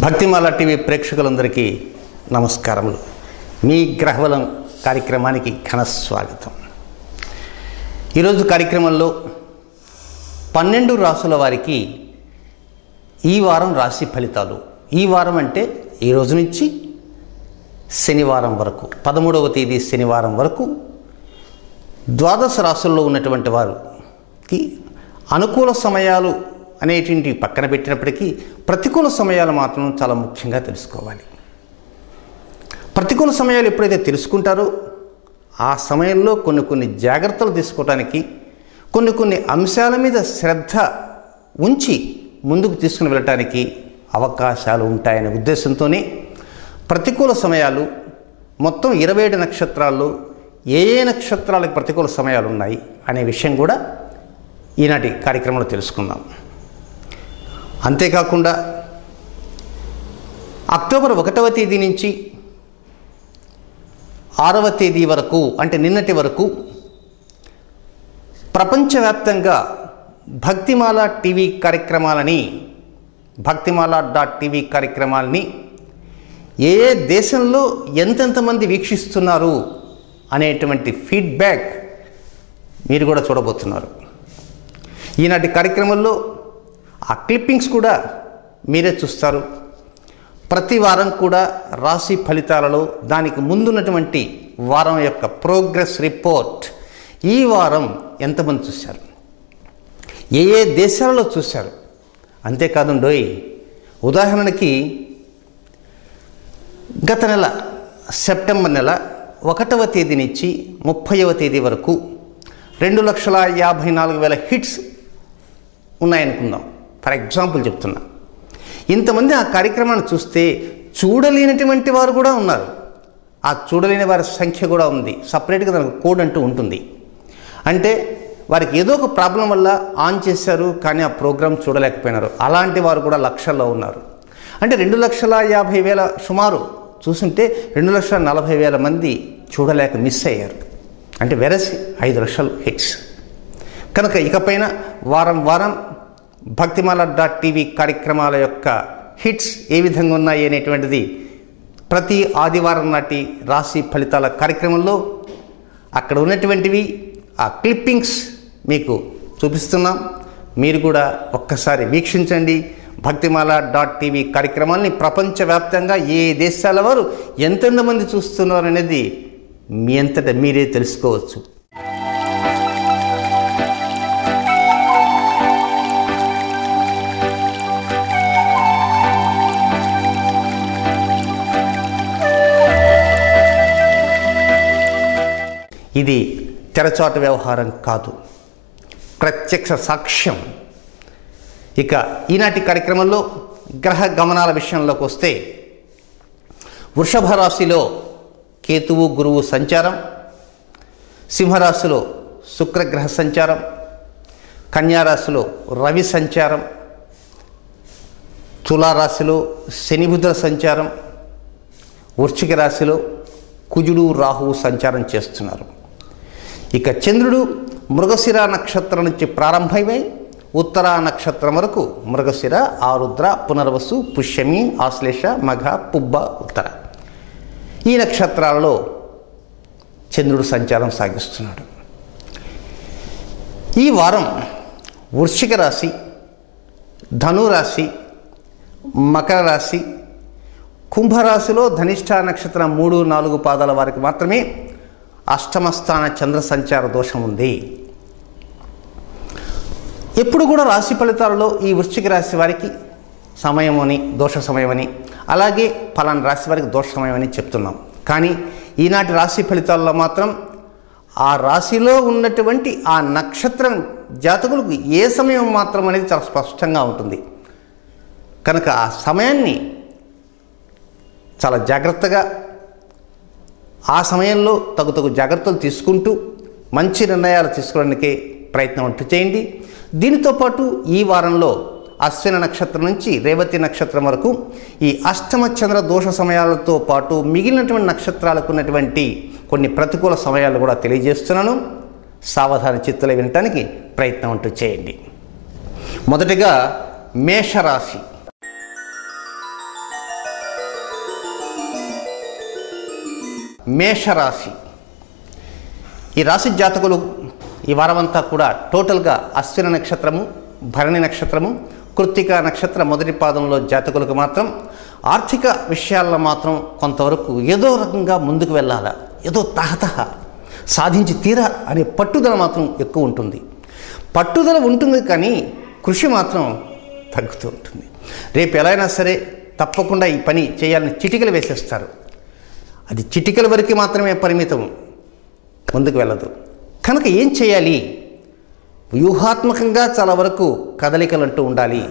Bhaktimala TV ప్రేక్షకులందరికీ నమస్కారములు. మీ గ్రహబలం కార్యక్రమానికి ఘన స్వాగతం. ఈరోజు కార్యక్రమంలో 12 రాసుల వారికి ఈ వారం రాశి ఫలితాలు. ఈ వారం అంటే ఈ రోజు నుంచి శనివారం వరకు 13వ తేదీ శనివారం వరకు ద్వాదశ రాసుల్లో ఉన్నటువంటి వారికి అనుకూల సమయాలు అనేటువంటి పక్కన పెట్టినప్పటికీ ప్రతికూల సమయాలు మాత్రం చాలా ముఖ్యంగా తెలుసుకోవాలి. ప్రతికూల సమయాలు ఎప్పుడైతే తెలుసుకుంటారో ఆ సమయంలో కొన్ని జాగ్రత్తలు తీసుకోవడానికి కొన్ని అంశాల మీద శ్రద్ధ ఉంచి ముందుకు తీసుకుని వెళ్ళటానికి అవకాశాలు ఉంటాయనే ఉద్దేశంతోనే ప్రతికూల సమయాలు మొత్తం 27 నక్షత్రాల్లో ఏ నక్షత్రాలకు ప్రతికూల సమయాలు ఉన్నాయి అనే విషయం కూడా ఈనాటి కార్యక్రమంలో తెలుసుకుందాం. అంతేకాకుండా అక్టోబర్ 1వ తేదీ నుంచి 6వ తేదీ వరకు అంటే నిన్నటి వరకు ప్రపంచవ్యాప్తంగా భక్తిమాల టీవీ కార్యక్రమాలని భక్తిమాల.tv కార్యక్రమాలని ఏ దేశంలో ఎంతెంతమంది వీక్షిస్తున్నారు అనేటువంటి ఫీడ్బ్యాక్ మీరు కూడా చూడబోతున్నారు. ఈనాటి కార్యక్రమంలో ఆ క్లిప్పింగ్స్ కూడా మీరే చూస్తారు. ప్రతి వారం కూడా రాశి ఫలితాలలో దానికి ముందున్నటువంటి వారం యొక్క ప్రోగ్రెస్ రిపోర్ట్ ఈ వారం ఎంతమంది చూశారు, ఏ దేశాలలో చూశారు. అంతేకాదండోయ్, ఉదాహరణకి గత నెల సెప్టెంబర్ నెల 1వ తేదీ నుంచి 30వ తేదీ వరకు 2,54,000 హిట్స్ ఉన్నాయనుకుందాం. ఫర్ ఎగ్జాంపుల్ చెప్తున్నా. ఇంతమంది ఆ కార్యక్రమాన్ని చూస్తే చూడలేనటువంటి వారు కూడా ఉన్నారు. ఆ చూడలేని వారి సంఖ్య కూడా ఉంది. సపరేట్గా దానికి కోడ్ అంటూ ఉంటుంది. అంటే వారికి ఏదో ఒక ప్రాబ్లం వల్ల ఆన్ చేశారు కానీ ఆ ప్రోగ్రాం చూడలేకపోయినారు. అలాంటి వారు కూడా లక్షల్లో ఉన్నారు. అంటే 2,50,000 సుమారు చూస్తుంటే 2,40,000 మంది చూడలేక మిస్ అయ్యారు. అంటే వెరసి 5 లక్షల హిట్స్. కనుక ఇకపైన వారం భక్తిమాల.tv కార్యక్రమాల యొక్క హిట్స్ ఏ విధంగా ఉన్నాయి అనేటువంటిది ప్రతి ఆదివారం నాటి రాశి ఫలితాల కార్యక్రమంలో అక్కడ ఉన్నటువంటివి ఆ క్లిప్పింగ్స్ మీకు చూపిస్తున్నాం. మీరు కూడా ఒక్కసారి వీక్షించండి. భక్తిమాల.tv కార్యక్రమాలని ప్రపంచవ్యాప్తంగా ఏ దేశాల వారు ఎంతెంతమంది చూస్తున్నారు అనేది మీ అంతటా మీరే తెలుసుకోవచ్చు. ఇది తెరచాటు వ్యవహారం కాదు, ప్రత్యక్ష సాక్ష్యం. ఇక ఈనాటి కార్యక్రమంలో గ్రహ గమనాల విషయంలోకి వస్తే వృషభ రాశిలో కేతువు గురువు సంచారం, సింహరాశిలో శుక్రగ్రహ సంచారం, కన్యారాశిలో రవి సంచారం, తులారాశిలో శని బుధుల సంచారం, వృశ్చిక రాశిలో కుజుడు రాహువు సంచారం చేస్తున్నారు. ఇక చంద్రుడు మృగశిర నక్షత్రం నుంచి ప్రారంభమై ఉత్తరా నక్షత్రం వరకు మృగశిర, ఆరుద్ర, పునర్వసు, పుష్యమి, ఆశ్లేష, మఘ, పుబ్బ, ఉత్తర ఈ నక్షత్రాలలో చంద్రుడు సంచారం సాగిస్తున్నాడు. ఈ వారం వృశ్చిక రాశి, ధనురాశి, మకర రాశి, కుంభరాశిలో ధనిష్ఠ నక్షత్రం 3, 4 పాదాల వారికి మాత్రమే అష్టమ స్థాన చంద్ర సంచార దోషం ఉంది. ఎప్పుడు కూడా రాశి ఫలితాలలో ఈ వృశ్చిక రాశి వారికి సమయం అని, దోష సమయం అని, అలాగే ఫలానా రాశి వారికి దోష సమయం అని చెప్తున్నాం. కానీ ఈనాటి రాశి ఫలితాల్లో మాత్రం ఆ రాశిలో ఉన్నటువంటి ఆ నక్షత్రం జాతకులకు ఏ సమయం మాత్రం అనేది చాలా స్పష్టంగా ఉంటుంది. కనుక ఆ సమయాన్ని చాలా జాగ్రత్తగా ఆ సమయంలో తగు జాగ్రత్తలు తీసుకుంటూ మంచి నిర్ణయాలు తీసుకోవడానికి ప్రయత్నం అంటూ చేయండి. దీనితో పాటు ఈ వారంలో అశ్విన నక్షత్రం నుంచి రేవతి నక్షత్రం వరకు ఈ అష్టమ చంద్ర దోష సమయాలతో పాటు మిగిలినటువంటి నక్షత్రాలకు ఉన్నటువంటి కొన్ని ప్రతికూల సమయాలు కూడా తెలియజేస్తున్నాను. సావధాన చిత్తులు వినటానికి ప్రయత్నం అంటూ చేయండి. మొదటిగా మేషరాశి. మేషరాశి. ఈ రాశి జాతకులు ఈ వారమంతా కూడా టోటల్గా అశ్విన నక్షత్రము, భరణి నక్షత్రము, కృత్తిక నక్షత్ర మొదటి పాదంలో జాతకులకు మాత్రం ఆర్థిక విషయాల్లో మాత్రం కొంతవరకు ఏదో రకంగా ముందుకు వెళ్ళాలా, ఏదో తహతహ సాధించి తీరా అనే పట్టుదల మాత్రం ఎక్కువ ఉంటుంది. పట్టుదల ఉంటుంది కానీ కృషి మాత్రం తగ్గుతూ ఉంటుంది. రేపు ఎలా అయినా సరే తప్పకుండా ఈ పని చేయాలని చిటికలు వేసేస్తారు. అది చిటికల వరకు మాత్రమే పరిమితం, ముందుకు వెళ్ళదు. కనుక ఏం చేయాలి? వ్యూహాత్మకంగా చాలా వరకు కదలికలు అంటూ ఉండాలి.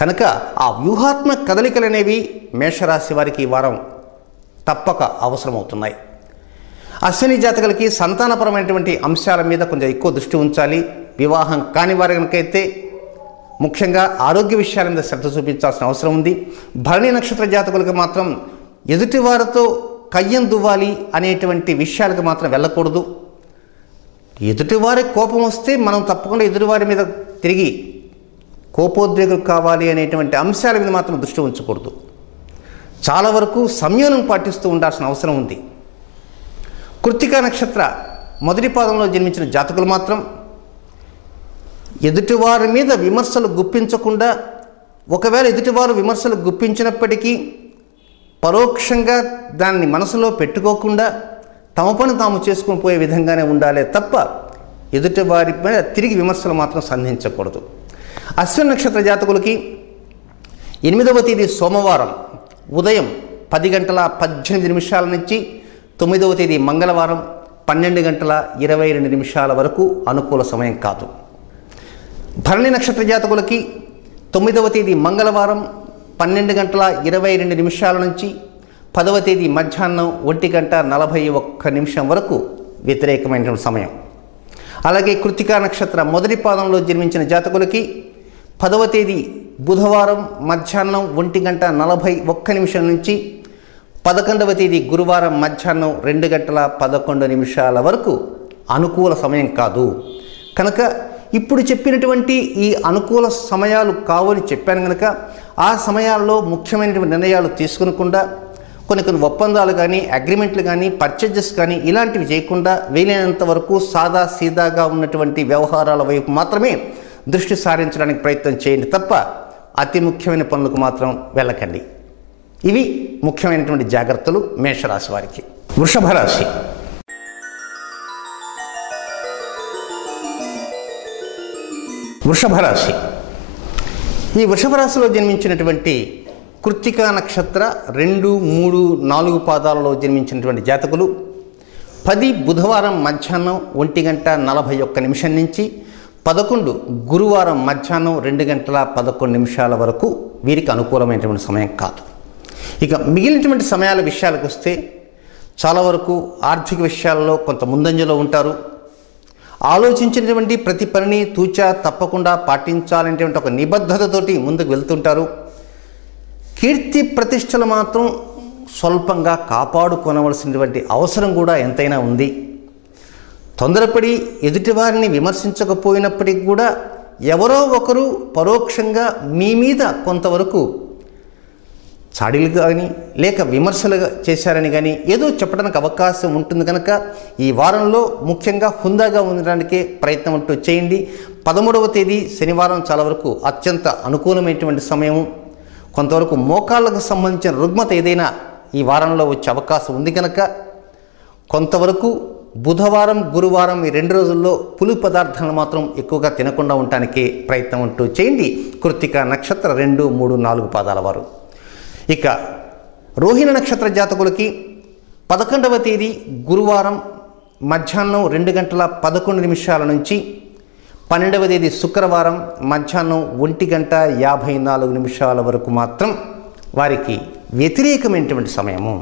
కనుక ఆ వ్యూహాత్మక కదలికలు అనేవి మేషరాశి వారికి ఈ వారం తప్పక అవసరమవుతున్నాయి. అశ్విని జాతకులకి సంతానపరమైనటువంటి అంశాల మీద కొంచెం ఎక్కువ దృష్టి ఉంచాలి. వివాహం కాని వారి కనుకైతే ముఖ్యంగా ఆరోగ్య విషయాల మీద శ్రద్ధ చూపించాల్సిన అవసరం ఉంది. భరణి నక్షత్ర జాతకులకు మాత్రం ఎదుటివారితో కయ్యం దువ్వాలి అనేటువంటి విషయాలకు మాత్రం వెళ్ళకూడదు. ఎదుటివారి కోపం వస్తే మనం తప్పకుండా ఎదుటివారి మీద తిరిగి కోపోద్రేకులు కావాలి అనేటువంటి అంశాల మీద మాత్రం దృష్టి ఉంచకూడదు. చాలా వరకు సంయమనం పాటిస్తూ ఉండాల్సిన అవసరం ఉంది. కృత్తిక నక్షత్ర మొదటి పాదంలో జన్మించిన జాతకులు మాత్రం ఎదుటివారి మీద విమర్శలు గుప్పించకుండా, ఒకవేళ ఎదుటివారు విమర్శలు గుప్పించినప్పటికీ పరోక్షంగా దాన్ని మనసులో పెట్టుకోకుండా తమ పని తాము చేసుకుని పోయే విధంగానే ఉండాలి తప్ప ఎదుటివారి మీద తిరిగి విమర్శలు మాత్రం సంధించకూడదు. అశ్విని నక్షత్ర జాతకులకి 8వ తేదీ సోమవారం ఉదయం 10:18 నుంచి 9వ తేదీ మంగళవారం 12:22 వరకు అనుకూల సమయం కాదు. భరణి నక్షత్ర జాతకులకి 9వ తేదీ మంగళవారం 12:22 నుంచి 10వ తేదీ మధ్యాహ్నం 1:41 వరకు వ్యతిరేకమైన సమయం. అలాగే కృత్తిక నక్షత్ర మొదటి పాదంలో జన్మించిన జాతకులకి 10వ తేదీ బుధవారం మధ్యాహ్నం 1:41 నుంచి 11వ తేదీ గురువారం మధ్యాహ్నం 2:11 వరకు అనుకూల సమయం కాదు. కనుక ఇప్పుడు చెప్పినటువంటి ఈ అనుకూల సమయాలు కావని చెప్పాను కనుక ఆ సమయాల్లో ముఖ్యమైనటువంటి నిర్ణయాలు తీసుకునకుండా కొన్ని ఒప్పందాలు కానీ, అగ్రిమెంట్లు కానీ, పర్చేజెస్ కానీ ఇలాంటివి చేయకుండా వీలైనంత వరకు సాదా సీదాగా ఉన్నటువంటి వ్యవహారాల వైపు మాత్రమే దృష్టి సారించడానికి ప్రయత్నం చేయండి తప్ప అతి ముఖ్యమైన పనులకు మాత్రం వెళ్ళకండి. ఇవి ముఖ్యమైనటువంటి జాగ్రత్తలు మేషరాశి వారికి. వృషభ రాశి. వృషభ రాశి. ఈ వృషభ రాశిలో జన్మించినటువంటి కృత్తిక నక్షత్ర 2, 3, 4 పాదాలలో జన్మించినటువంటి జాతకులు 10 బుధవారం మధ్యాహ్నం 1:41 నుంచి 11 గురువారం మధ్యాహ్నం 2:11 వరకు వీరికి అనుకూలమైనటువంటి సమయం కాదు. ఇక మిగిలినటువంటి సమయాల విషయాలకు వస్తే చాలా వరకు ఆర్థిక విషయాల్లో కొంత ముందంజలో ఉంటారు. ఆలోచించినటువంటి ప్రతి పనిని తూచా తప్పకుండా పాటించాలనేటువంటి ఒక నిబద్ధతతోటి ముందుకు వెళ్తుంటారు. కీర్తి ప్రతిష్టలు మాత్రం స్వల్పంగా కాపాడుకోనవలసినటువంటి అవసరం కూడా ఎంతైనా ఉంది. తొందరపడి ఎదుటివారిని విమర్శించకపోయినప్పటికీ కూడా ఎవరో ఒకరు పరోక్షంగా మీ మీద కొంతవరకు చాడీలు కానీ లేక విమర్శలు చేశారని కానీ ఏదో చెప్పడానికి అవకాశం ఉంటుంది. కనుక ఈ వారంలో ముఖ్యంగా హుందాగా ఉండడానికే ప్రయత్నం అంటూ చేయండి. 13వ తేదీ శనివారం చాలా వరకు అత్యంత అనుకూలమైనటువంటి సమయం. కొంతవరకు మోకాళ్ళకు సంబంధించిన రుగ్మత ఏదైనా ఈ వారంలో వచ్చే అవకాశం ఉంది. కనుక కొంతవరకు బుధవారం, గురువారం ఈ 2 రోజుల్లో పులుపు పదార్థాలను మాత్రం ఎక్కువగా తినకుండా ఉండటానికి ప్రయత్నం అంటూ చేయండి. కృత్తిక నక్షత్ర 2, 3, 4 పాదాల వారు. ఇక రోహిణి నక్షత్ర జాతకులకి 11వ తేదీ గురువారం మధ్యాహ్నం 2:11 నుంచి 12వ తేదీ శుక్రవారం మధ్యాహ్నం 1:54 వరకు మాత్రం వారికి వ్యతిరేకమైనటువంటి సమయము.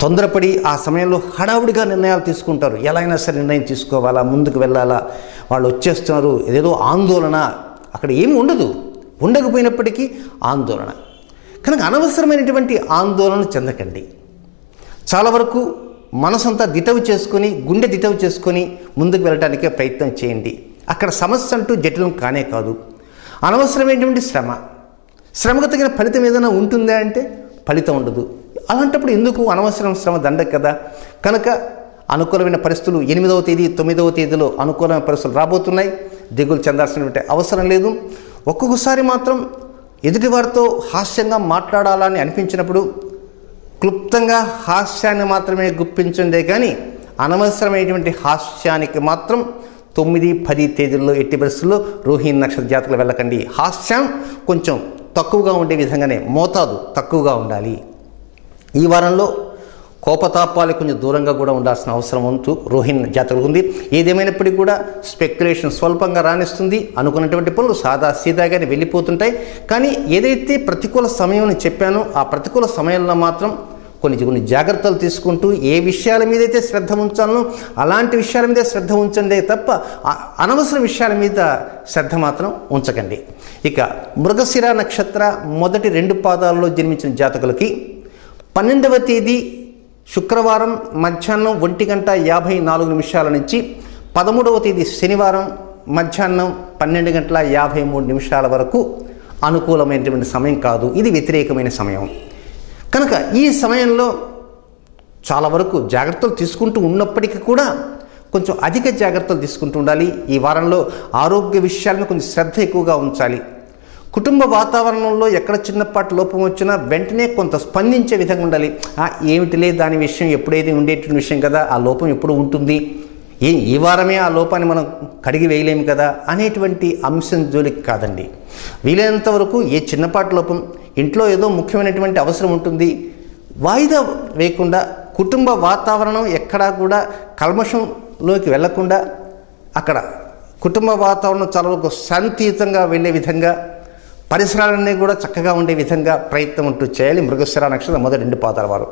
తొందరపడి ఆ సమయంలో హడావుడిగా నిర్ణయాలు తీసుకుంటారు. ఎలా అయినా సరే నిర్ణయం తీసుకోవాలా, ముందుకు వెళ్ళాలా, వాళ్ళు వచ్చేస్తున్నారు, ఏదేదో ఆందోళన. అక్కడ ఏమి ఉండదు, ఉండకపోయినప్పటికీ ఆందోళన. కనుక అనవసరమైనటువంటి ఆందోళన చెందకండి. చాలా వరకు మనసంతా దిటవు చేసుకొని, గుండె దిటవు చేసుకొని ముందుకు వెళ్ళటానికే ప్రయత్నం చేయండి. అక్కడ సమస్య అంటూ జటిలం కానే కాదు. అనవసరమైనటువంటి శ్రమకు తగిన ఫలితం ఏదైనా ఉంటుందా అంటే ఫలితం ఉండదు. అలాంటప్పుడు ఎందుకు అనవసరం శ్రమ దండగ కదా. కనుక అనుకూలమైన పరిస్థితులు 8వ తేదీ 9వ తేదీలో అనుకూలమైన పరిస్థితులు రాబోతున్నాయి. దిగులు చెందాల్సినటువంటి అవసరం లేదు. ఒక్కొక్కసారి మాత్రం ఎదుటివారితో హాస్యంగా మాట్లాడాలని అనిపించినప్పుడు క్లుప్తంగా హాస్యాన్ని మాత్రమే గుప్పించండే కానీ అనవసరమైనటువంటి హాస్యానికి మాత్రం 9, 10 తేదీల్లో ఎట్టి పరిస్థితుల్లో రోహిణి నక్షత్ర జాతకులు వెళ్ళకండి. హాస్యం కొంచెం తక్కువగా ఉండే విధంగానే మోతాదు తక్కువగా ఉండాలి. ఈ వారంలో కోపతాపాలు కొంచెం దూరంగా కూడా ఉండాల్సిన అవసరం ఉంటూ రోహిణి జాతకులకు ఉంది. ఏదేమైనప్పటికీ కూడా స్పెక్యులేషన్ స్వల్పంగా రాణిస్తుంది. అనుకున్నటువంటి పనులు సాదా సీదాగానే వెళ్ళిపోతుంటాయి. కానీ ఏదైతే ప్రతికూల సమయం చెప్పానో ఆ ప్రతికూల సమయంలో మాత్రం కొన్ని జాగ్రత్తలు తీసుకుంటూ ఏ విషయాల మీదైతే శ్రద్ధ ఉంచాలో అలాంటి విషయాల మీదే శ్రద్ధ ఉంచండి తప్ప అనవసర విషయాల మీద శ్రద్ధ మాత్రం ఉంచకండి. ఇక మృగశిర నక్షత్ర మొదటి 2 పాదాల్లో జన్మించిన జాతకులకి 12వ తేదీ శుక్రవారం మధ్యాహ్నం 1:54 నుంచి 13వ తేదీ శనివారం మధ్యాహ్నం 12:53 వరకు అనుకూలమైనటువంటి సమయం కాదు. ఇది వ్యతిరేకమైన సమయం. కనుక ఈ సమయంలో చాలా వరకు జాగ్రత్తలు తీసుకుంటూ ఉన్నప్పటికీ కూడా కొంచెం అధిక జాగ్రత్తలు తీసుకుంటూ ఉండాలి. ఈ వారంలో ఆరోగ్య విషయాలను కొంచెం శ్రద్ధ ఎక్కువగా ఉంచాలి. కుటుంబ వాతావరణంలో ఎక్కడ చిన్నపాటి లోపం వచ్చినా వెంటనే కొంత స్పందించే విధంగా ఉండాలి. ఏమిటిలే దాని విషయం ఎప్పుడైతే ఉండేటువంటి విషయం కదా, ఆ లోపం ఎప్పుడు ఉంటుంది, ఈ వారమే ఆ లోపాన్ని మనం కడిగి వేయలేము కదా అనేటువంటి అంశం జోలికి కాదండి. వీలైనంత వరకు ఏ చిన్నపాటి లోపం ఇంట్లో ఏదో ముఖ్యమైనటువంటి అవసరం ఉంటుంది, వాయిదా వేయకుండా కుటుంబ వాతావరణం ఎక్కడా కూడా కల్మషంలోకి వెళ్లకుండా అక్కడ కుటుంబ వాతావరణం చాలా వరకు శాంతియుతంగా వెళ్ళే విధంగా పరిసరాలన్నీ కూడా చక్కగా ఉండే విధంగా ప్రయత్నం అంటూ చేయాలి మృగశిర నక్షత్రం మొదటి 2 పాదాల వారు.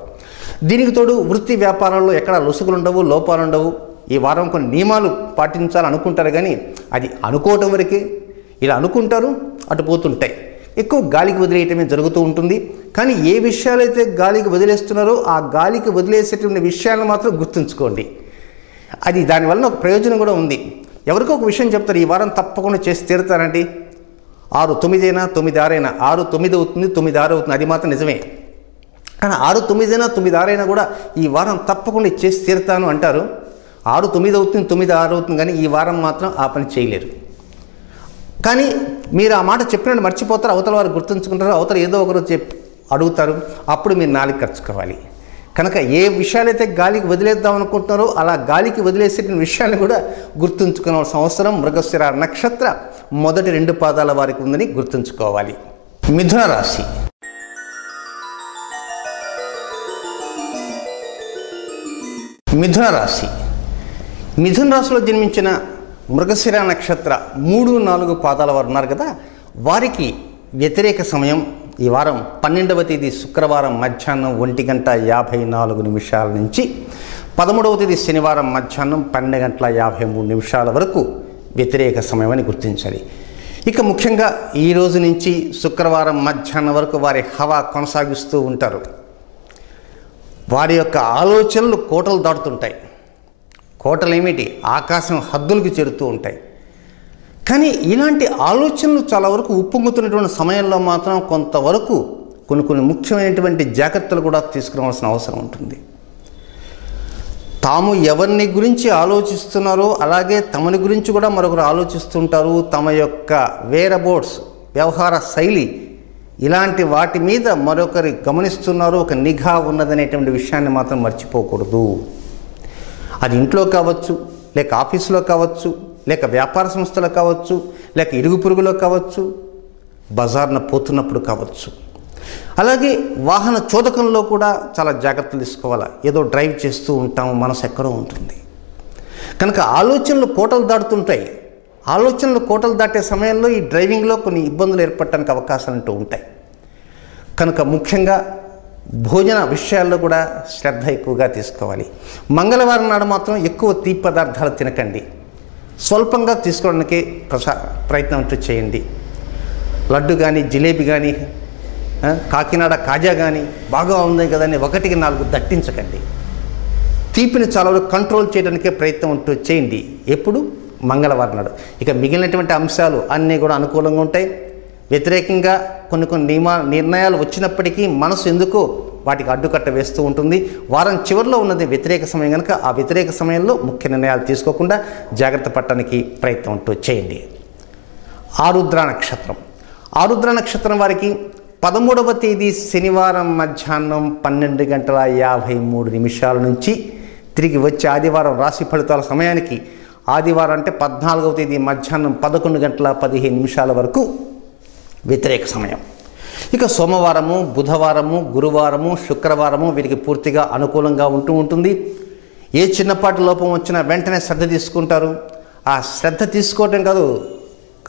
దీనికి తోడు వృత్తి వ్యాపారాల్లో ఎక్కడ లొసుగులు ఉండవు, లోపాలు ఉండవు. ఈ వారం కొన్ని నియమాలు పాటించాలని అనుకుంటారు కానీ అది అనుకోవటం వరకే. ఇలా అనుకుంటారు, అటు పోతుంటాయి. ఎక్కువ గాలికి వదిలేయటమే జరుగుతూ ఉంటుంది. కానీ ఏ విషయాలైతే గాలికి వదిలేస్తున్నారో ఆ గాలికి వదిలేసేటువంటి విషయాలను మాత్రం గుర్తుంచుకోండి. అది దానివల్ల ఒక ప్రయోజనం కూడా ఉంది. ఎవరికో ఒక విషయం చెప్తారు, ఈ వారం తప్పకుండా చేసి తీరుతారండి. 6, 9 అయినా 9, 6 అయినా 6, 9 అవుతుంది, 9, 6 అవుతుంది, అది మాత్రం నిజమే. కానీ 6, 9 అయినా 9, 6 అయినా కూడా ఈ వారం తప్పకుండా చేసి తీరుతాను అంటారు. 6, 9 అవుతుంది, 9, 6 అవుతుంది, కానీ ఈ వారం మాత్రం ఆ పని చేయలేరు. కానీ మీరు ఆ మాట చెప్పినట్టు మర్చిపోతారు, అవతల వారు గుర్తుంచుకుంటారు, అవతల ఏదో ఒకరు అడుగుతారు, అప్పుడు మీరు నాలుగు ఖర్చుకోవాలి. కనుక ఏ విషయాలైతే గాలికి వదిలేద్దాం అనుకుంటున్నారో అలా గాలికి వదిలేసే విషయాన్ని కూడా గుర్తుంచుకోవాల్సిన అవసరం మృగశిర నక్షత్ర మొదటి 2 పాదాల వారికి ఉందని గుర్తుంచుకోవాలి. మిథున రాశి. మిథున రాశి. మిథున రాశిలో జన్మించిన మృగశిర నక్షత్ర 3, 4 పాదాల వారు ఉన్నారు కదా, వారికి వ్యతిరేక సమయం ఈ వారం 12వ తేదీ శుక్రవారం మధ్యాహ్నం 1:54 నుంచి 13వ తేదీ శనివారం మధ్యాహ్నం 12:53 వరకు వ్యతిరేక సమయం అని గుర్తించాలి. ఇక ముఖ్యంగా ఈ రోజు నుంచి శుక్రవారం మధ్యాహ్నం వరకు వారి హవా కొనసాగిస్తూ ఉంటారు. వారి యొక్క ఆలోచనలు కోటలు దాటుతుంటాయి. కోటలు ఏమిటి, ఆకాశం హద్దులకు చేరుతూ ఉంటాయి. కానీ ఇలాంటి ఆలోచనలు చాలా వరకు ఉప్పొంగుతున్నటువంటి సమయంలో మాత్రం కొంతవరకు కొన్ని ముఖ్యమైనటువంటి జాగ్రత్తలు కూడా తీసుకురావాల్సిన అవసరం ఉంటుంది. తాము ఎవరిని గురించి ఆలోచిస్తున్నారో అలాగే తమని గురించి కూడా మరొకరు ఆలోచిస్తుంటారు. తమ యొక్క వేరబోట్స్ వ్యవహార శైలి ఇలాంటి వాటి మీద మరొకరు గమనిస్తున్నారు, ఒక నిఘా ఉన్నదనేటువంటి విషయాన్ని మాత్రం మర్చిపోకూడదు. అది ఇంట్లో కావచ్చు, లేక ఆఫీసులో కావచ్చు, లేక వ్యాపార సంస్థలో కావచ్చు, లేక ఇరుగు పొరుగులో కావచ్చు, బజార్న పోతున్నప్పుడు కావచ్చు. అలాగే వాహన చోదకంలో కూడా చాలా జాగ్రత్తలు తీసుకోవాలి. ఏదో డ్రైవ్ చేస్తూ ఉంటాము, మనసు ఎక్కడో ఉంటుంది. కనుక ఆలోచనలు కోటలు దాటుతుంటాయి. ఆలోచనలు కోటలు దాటే సమయంలో ఈ డ్రైవింగ్లో కొన్ని ఇబ్బందులు ఏర్పడటానికి అవకాశాలు అంటూ ఉంటాయి. కనుక ముఖ్యంగా భోజన విషయాల్లో కూడా శ్రద్ధ ఎక్కువగా తీసుకోవాలి. మంగళవారం నాడు మాత్రం ఎక్కువ తీపి పదార్థాలు తినకండి. స్వల్పంగా తీసుకోవడానికి ప్రయత్నం అంటూ చేయండి. లడ్డు కానీ, జిలేబీ కానీ, కాకినాడ కాజా కానీ బాగా ఉంది కదని 1కి 4 దట్టించకండి. తీపిని చాలా కంట్రోల్ చేయడానికే ప్రయత్నం అంటూ చేయండి. ఎప్పుడు? మంగళవారం నాడు. ఇక మిగిలినటువంటి అంశాలు అన్నీ కూడా అనుకూలంగా ఉంటాయి. వ్యతిరేకంగా కొన్ని నిర్ణయాలు వచ్చినప్పటికీ మనసు ఎందుకో వాటికి అడ్డుకట్ట వేస్తూ ఉంటుంది. వారం చివరిలో ఉన్నది వ్యతిరేక సమయం కనుక ఆ వ్యతిరేక సమయంలో ముఖ్య నిర్ణయాలు తీసుకోకుండా జాగ్రత్త పడటానికి ప్రయత్నం అంటూ చేయండి. ఆరుద్ర నక్షత్రం. ఆరుద్ర నక్షత్రం వారికి 13వ తేదీ శనివారం మధ్యాహ్నం 12:53 నుంచి తిరిగి వచ్చే ఆదివారం రాశి ఫలితాల సమయానికి ఆదివారం అంటే 14వ తేదీ మధ్యాహ్నం 11:15 వరకు వ్యతిరేక సమయం. ఇక సోమవారము, బుధవారము, గురువారము, శుక్రవారము వీరికి పూర్తిగా అనుకూలంగా ఉంటుంది. ఏ చిన్నపాటి లోపం వచ్చినా వెంటనే శ్రద్ధ తీసుకుంటారు. ఆ శ్రద్ధ తీసుకోవటం కాదు,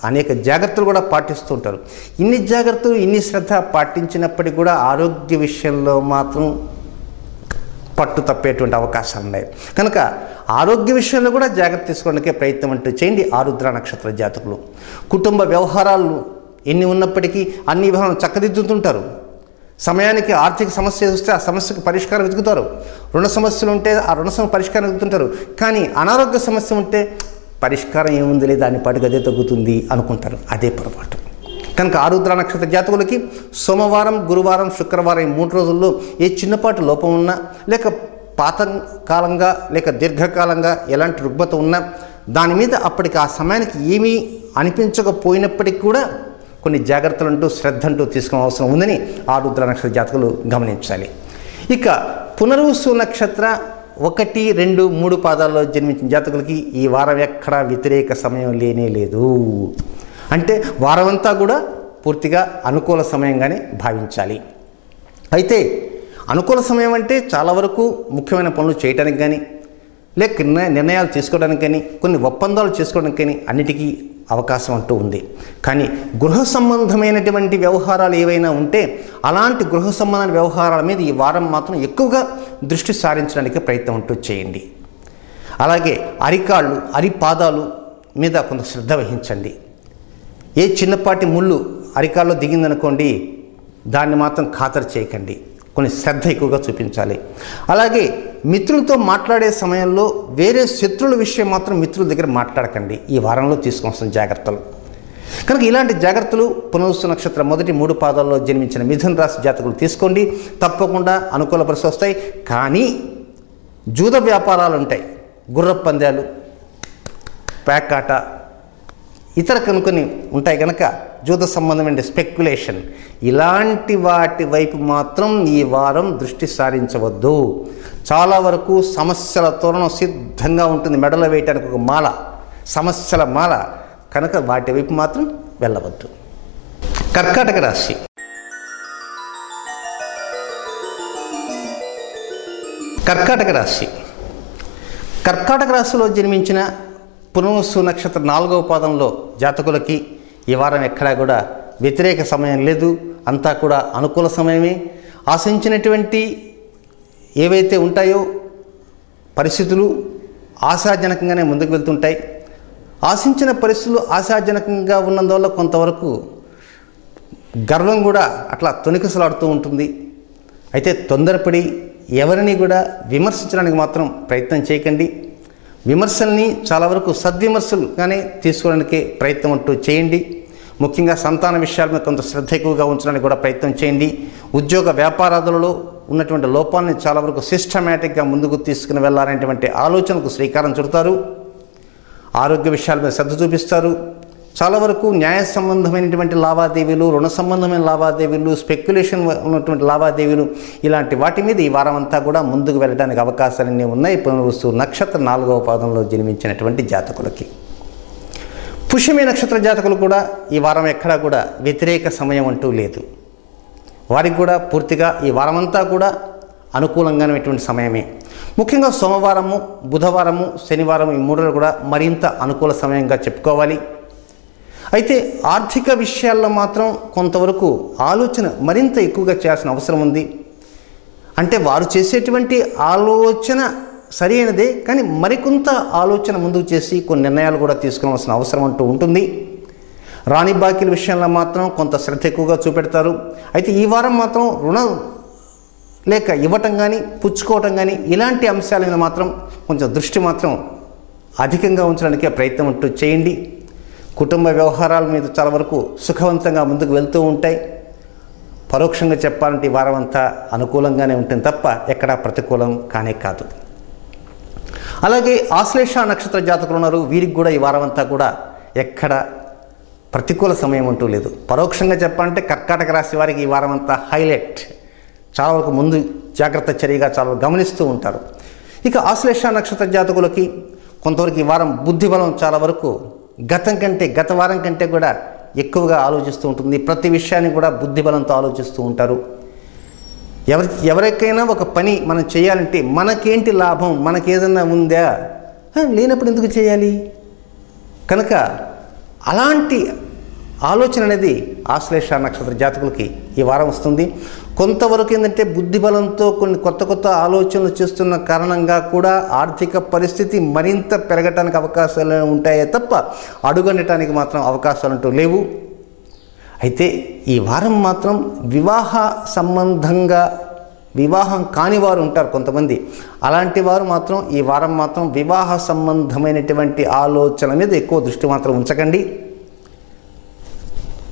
అనేక జాగ్రత్తలు కూడా పాటిస్తుంటారు. ఇన్ని జాగ్రత్తలు, ఇన్ని శ్రద్ధ పాటించినప్పటికీ కూడా ఆరోగ్య విషయంలో మాత్రం పట్టు తప్పేటువంటి అవకాశాలు ఉన్నాయి. కనుక ఆరోగ్య విషయంలో కూడా జాగ్రత్త తీసుకోవడానికే ప్రయత్నం అంటూ చేయండి ఆరుద్ర నక్షత్ర జాతకులు. కుటుంబ వ్యవహారాలు ఎన్ని ఉన్నప్పటికీ అన్ని వ్యవహారాలు చక్కదిద్దుతుంటారు. సమయానికి ఆర్థిక సమస్య వస్తే ఆ సమస్యకు పరిష్కారం వెతుకుతారు. రుణ సమస్యలు ఉంటే ఆ రుణ సమస్య పరిష్కారం వెతుకుతుంటారు. కానీ అనారోగ్య సమస్య ఉంటే పరిష్కారం ఏముందిలే, దాని పాటుకు అదే తగ్గుతుంది అనుకుంటారు. అదే పొరపాటు. కనుక ఆరుద్ర నక్షత్ర జాతకులకి సోమవారం, గురువారం, శుక్రవారం ఈ 3 రోజుల్లో ఏ చిన్నపాటి లోపం ఉన్నా, లేక పాత కాలంగా లేక దీర్ఘకాలంగా ఎలాంటి రుగ్మత ఉన్నా దాని మీద అప్పటికి ఆ సమయానికి ఏమీ అనిపించకపోయినప్పటికీ కూడా కొన్ని జాగ్రత్తలు అంటూ శ్రద్ధ అంటూ తీసుకునే అవసరం ఉందని ఆరుద్ర నక్షత్ర జాతకులు గమనించాలి. ఇక పునర్వసు నక్షత్ర 1, 2, 3 పాదాల్లో జన్మించిన జాతకులకి ఈ వారం ఎక్కడా వ్యతిరేక సమయం లేనే లేదు. అంటే వారమంతా కూడా పూర్తిగా అనుకూల సమయంగానే భావించాలి. అయితే అనుకూల సమయం అంటే చాలా వరకు ముఖ్యమైన పనులు చేయడానికి కానీ, లేక నిర్ణయాలు తీసుకోవడానికి కానీ, కొన్ని ఒప్పందాలు చేసుకోవడానికి కానీ అన్నిటికీ అవకాశం అంటూ ఉంది. కానీ గృహ సంబంధమైనటువంటి వ్యవహారాలు ఏవైనా ఉంటే అలాంటి గృహ సంబంధమైన వ్యవహారాల మీద ఈ వారం మాత్రం ఎక్కువగా దృష్టి సారించడానికి ప్రయత్నం అంటూ చేయండి. అలాగే అరికాళ్ళు, అరిపాదాలు మీద కొంత శ్రద్ధ వహించండి. ఏ చిన్నపాటి ముళ్ళు అరికాల్లో దిగిందనుకోండి, దాన్ని మాత్రం ఖాతరు చేయకండి. కొన్ని శ్రద్ధ ఎక్కువగా చూపించాలి. అలాగే మిత్రులతో మాట్లాడే సమయంలో వేరే శత్రువుల విషయం మాత్రం మిత్రుల దగ్గర మాట్లాడకండి. ఈ వారంలో తీసుకోవాల్సిన జాగ్రత్తలు. కనుక ఇలాంటి జాగ్రత్తలు పునర్వసు నక్షత్రం మొదటి 3 పాదాల్లో జన్మించిన మిథున రాశి జాతకులు తీసుకోండి. తప్పకుండా అనుకూల పరిస్థితులు వస్తాయి. కానీ జూద వ్యాపారాలు ఉంటాయి, గుర్రపు పందాలు, ప్యాకాట, ఇతర కొన్ని ఉంటాయి కనుక జూద సంబంధమైన స్పెక్యులేషన్, ఇలాంటి వాటి వైపు మాత్రం ఈ వారం దృష్టి సారించవద్దు. చాలా వరకు సమస్యల తోరణం సిద్ధంగా ఉంటుంది, మెడలో వేయటానికి ఒక మాల, సమస్యల మాల. కనుక వాటి వైపు మాత్రం వెళ్ళవద్దు. కర్కాటక రాశి. కర్కాటక రాశి. కర్కాటక రాశిలో జన్మించిన పునర్వసు నక్షత్ర 4వ పాదంలో జాతకులకి ఈ వారం ఎక్కడా కూడా వ్యతిరేక సమయం లేదు. అంతా కూడా అనుకూల సమయమే. ఆశించినటువంటి ఏవైతే ఉంటాయో పరిస్థితులు ఆశాజనకంగానే ముందుకు వెళ్తుంటాయి. ఆశించిన పరిస్థితులు ఆశాజనకంగా ఉన్నందువల్ల కొంతవరకు గర్వం కూడా అట్లా తొణికిసలాడుతూ ఉంటుంది. అయితే తొందరపడి ఎవరిని కూడా విమర్శించడానికి మాత్రం ప్రయత్నం చేయకండి. విమర్శల్ని చాలా వరకు సద్విమర్శలుగానే తీసుకోవడానికి ప్రయత్నం అంటూ చేయండి. ముఖ్యంగా సంతాన విషయాల మీద కొంత శ్రద్ధ ఎక్కువగా ఉంచడానికి కూడా ప్రయత్నం చేయండి. ఉద్యోగ వ్యాపారాదులలో ఉన్నటువంటి లోపాలని చాలా వరకు సిస్టమేటిక్గా ముందుకు తీసుకుని వెళ్ళాలనేటువంటి ఆలోచనకు శ్రీకారం చుడతారు. ఆరోగ్య విషయాల మీద శ్రద్ధ చూపిస్తారు. చాలా వరకు న్యాయ సంబంధమైనటువంటి లావాదేవీలు, రుణ సంబంధమైన లావాదేవీలు, స్పెక్యులేషన్ ఉన్నటువంటి లావాదేవీలు, ఇలాంటి వాటి మీద ఈ వారం అంతా కూడా ముందుకు వెళ్ళడానికి అవకాశాలన్నీ ఉన్నాయి పునర్వసు నక్షత్ర 4వ పాదంలో జన్మించినటువంటి జాతకులకి. పుష్యమి నక్షత్ర జాతకులు కూడా ఈ వారం ఎక్కడా కూడా వ్యతిరేక సమయం అంటూ లేదు. వారికి కూడా పూర్తిగా ఈ వారమంతా కూడా అనుకూలంగానేటువంటి సమయమే. ముఖ్యంగా సోమవారము, బుధవారము, శనివారం ఈ 3 కూడా మరింత అనుకూల సమయంగా చెప్పుకోవాలి. అయితే ఆర్థిక విషయాల్లో మాత్రం కొంతవరకు ఆలోచన మరింత ఎక్కువగా చేయాల్సిన అవసరం ఉంది. అంటే వారు చేసేటువంటి ఆలోచన సరి అయినదే, కానీ మరికొంత ఆలోచన ముందుకు చేసి కొన్ని నిర్ణయాలు కూడా తీసుకోవాల్సిన అవసరం అంటూ ఉంటుంది. రాణి బాకీల విషయంలో మాత్రం కొంత శ్రద్ధ ఎక్కువగా చూపెడతారు. అయితే ఈ వారం మాత్రం రుణం లేక ఇవ్వటం కానీ పుచ్చుకోవటం కానీ ఇలాంటి అంశాల మీద మాత్రం కొంచెం దృష్టి మాత్రం అధికంగా ఉంచడానికే ప్రయత్నం అంటూ చేయండి. కుటుంబ వ్యవహారాల మీద చాలా వరకు సుఖవంతంగా ముందుకు వెళ్తూ ఉంటాయి. పరోక్షంగా చెప్పాలంటే ఈ వారం అంతా అనుకూలంగానే ఉంటుంది తప్ప ఎక్కడా ప్రతికూలం కానే కాదు. అలాగే ఆశ్లేష నక్షత్ర జాతకులు ఉన్నారు, వీరికి కూడా ఈ వారం అంతా కూడా ఎక్కడ ప్రతికూల సమయం అంటూ లేదు. పరోక్షంగా చెప్పాలంటే కర్కాటక రాశి వారికి ఈ వారం అంతా హైలైట్, చాలా వరకు ముందు జాగ్రత్త చర్యగా చాలా గమనిస్తూ ఉంటారు. ఇక ఆశ్లేష నక్షత్ర జాతకులకి కొంతవరకు ఈ వారం బుద్ధి బలం చాలా వరకు గత వారం కంటే కూడా ఎక్కువగా ఆలోచిస్తూ ఉంటుంది. ప్రతి విషయాన్ని కూడా బుద్ధి బలంతో ఆలోచిస్తూ ఉంటారు. ఎవరికైనా ఒక పని మనం చేయాలంటే మనకేంటి లాభం, మనకేదన్నా ఉందా, లేనప్పుడు ఎందుకు చేయాలి? కనుక అలాంటి ఆలోచన అనేది ఆశ్లేష నక్షత్ర జాతకులకి ఈ వారం వస్తుంది. కొంతవరకు ఏంటంటే బుద్ధి బలంతో కొన్ని కొత్త ఆలోచనలు చేస్తున్న కారణంగా కూడా ఆర్థిక పరిస్థితి మరింత పెరగటానికి అవకాశాలు ఉంటాయే తప్ప అడుగనటానికి మాత్రం అవకాశాలంటూ లేవు. అయితే ఈ వారం మాత్రం వివాహం కాని వారు ఉంటారు కొంతమంది. అలాంటి వారు మాత్రం ఈ వారం మాత్రం వివాహ సంబంధమైనటువంటి ఆలోచన మీద ఎక్కువ దృష్టి మాత్రం ఉంచకండి.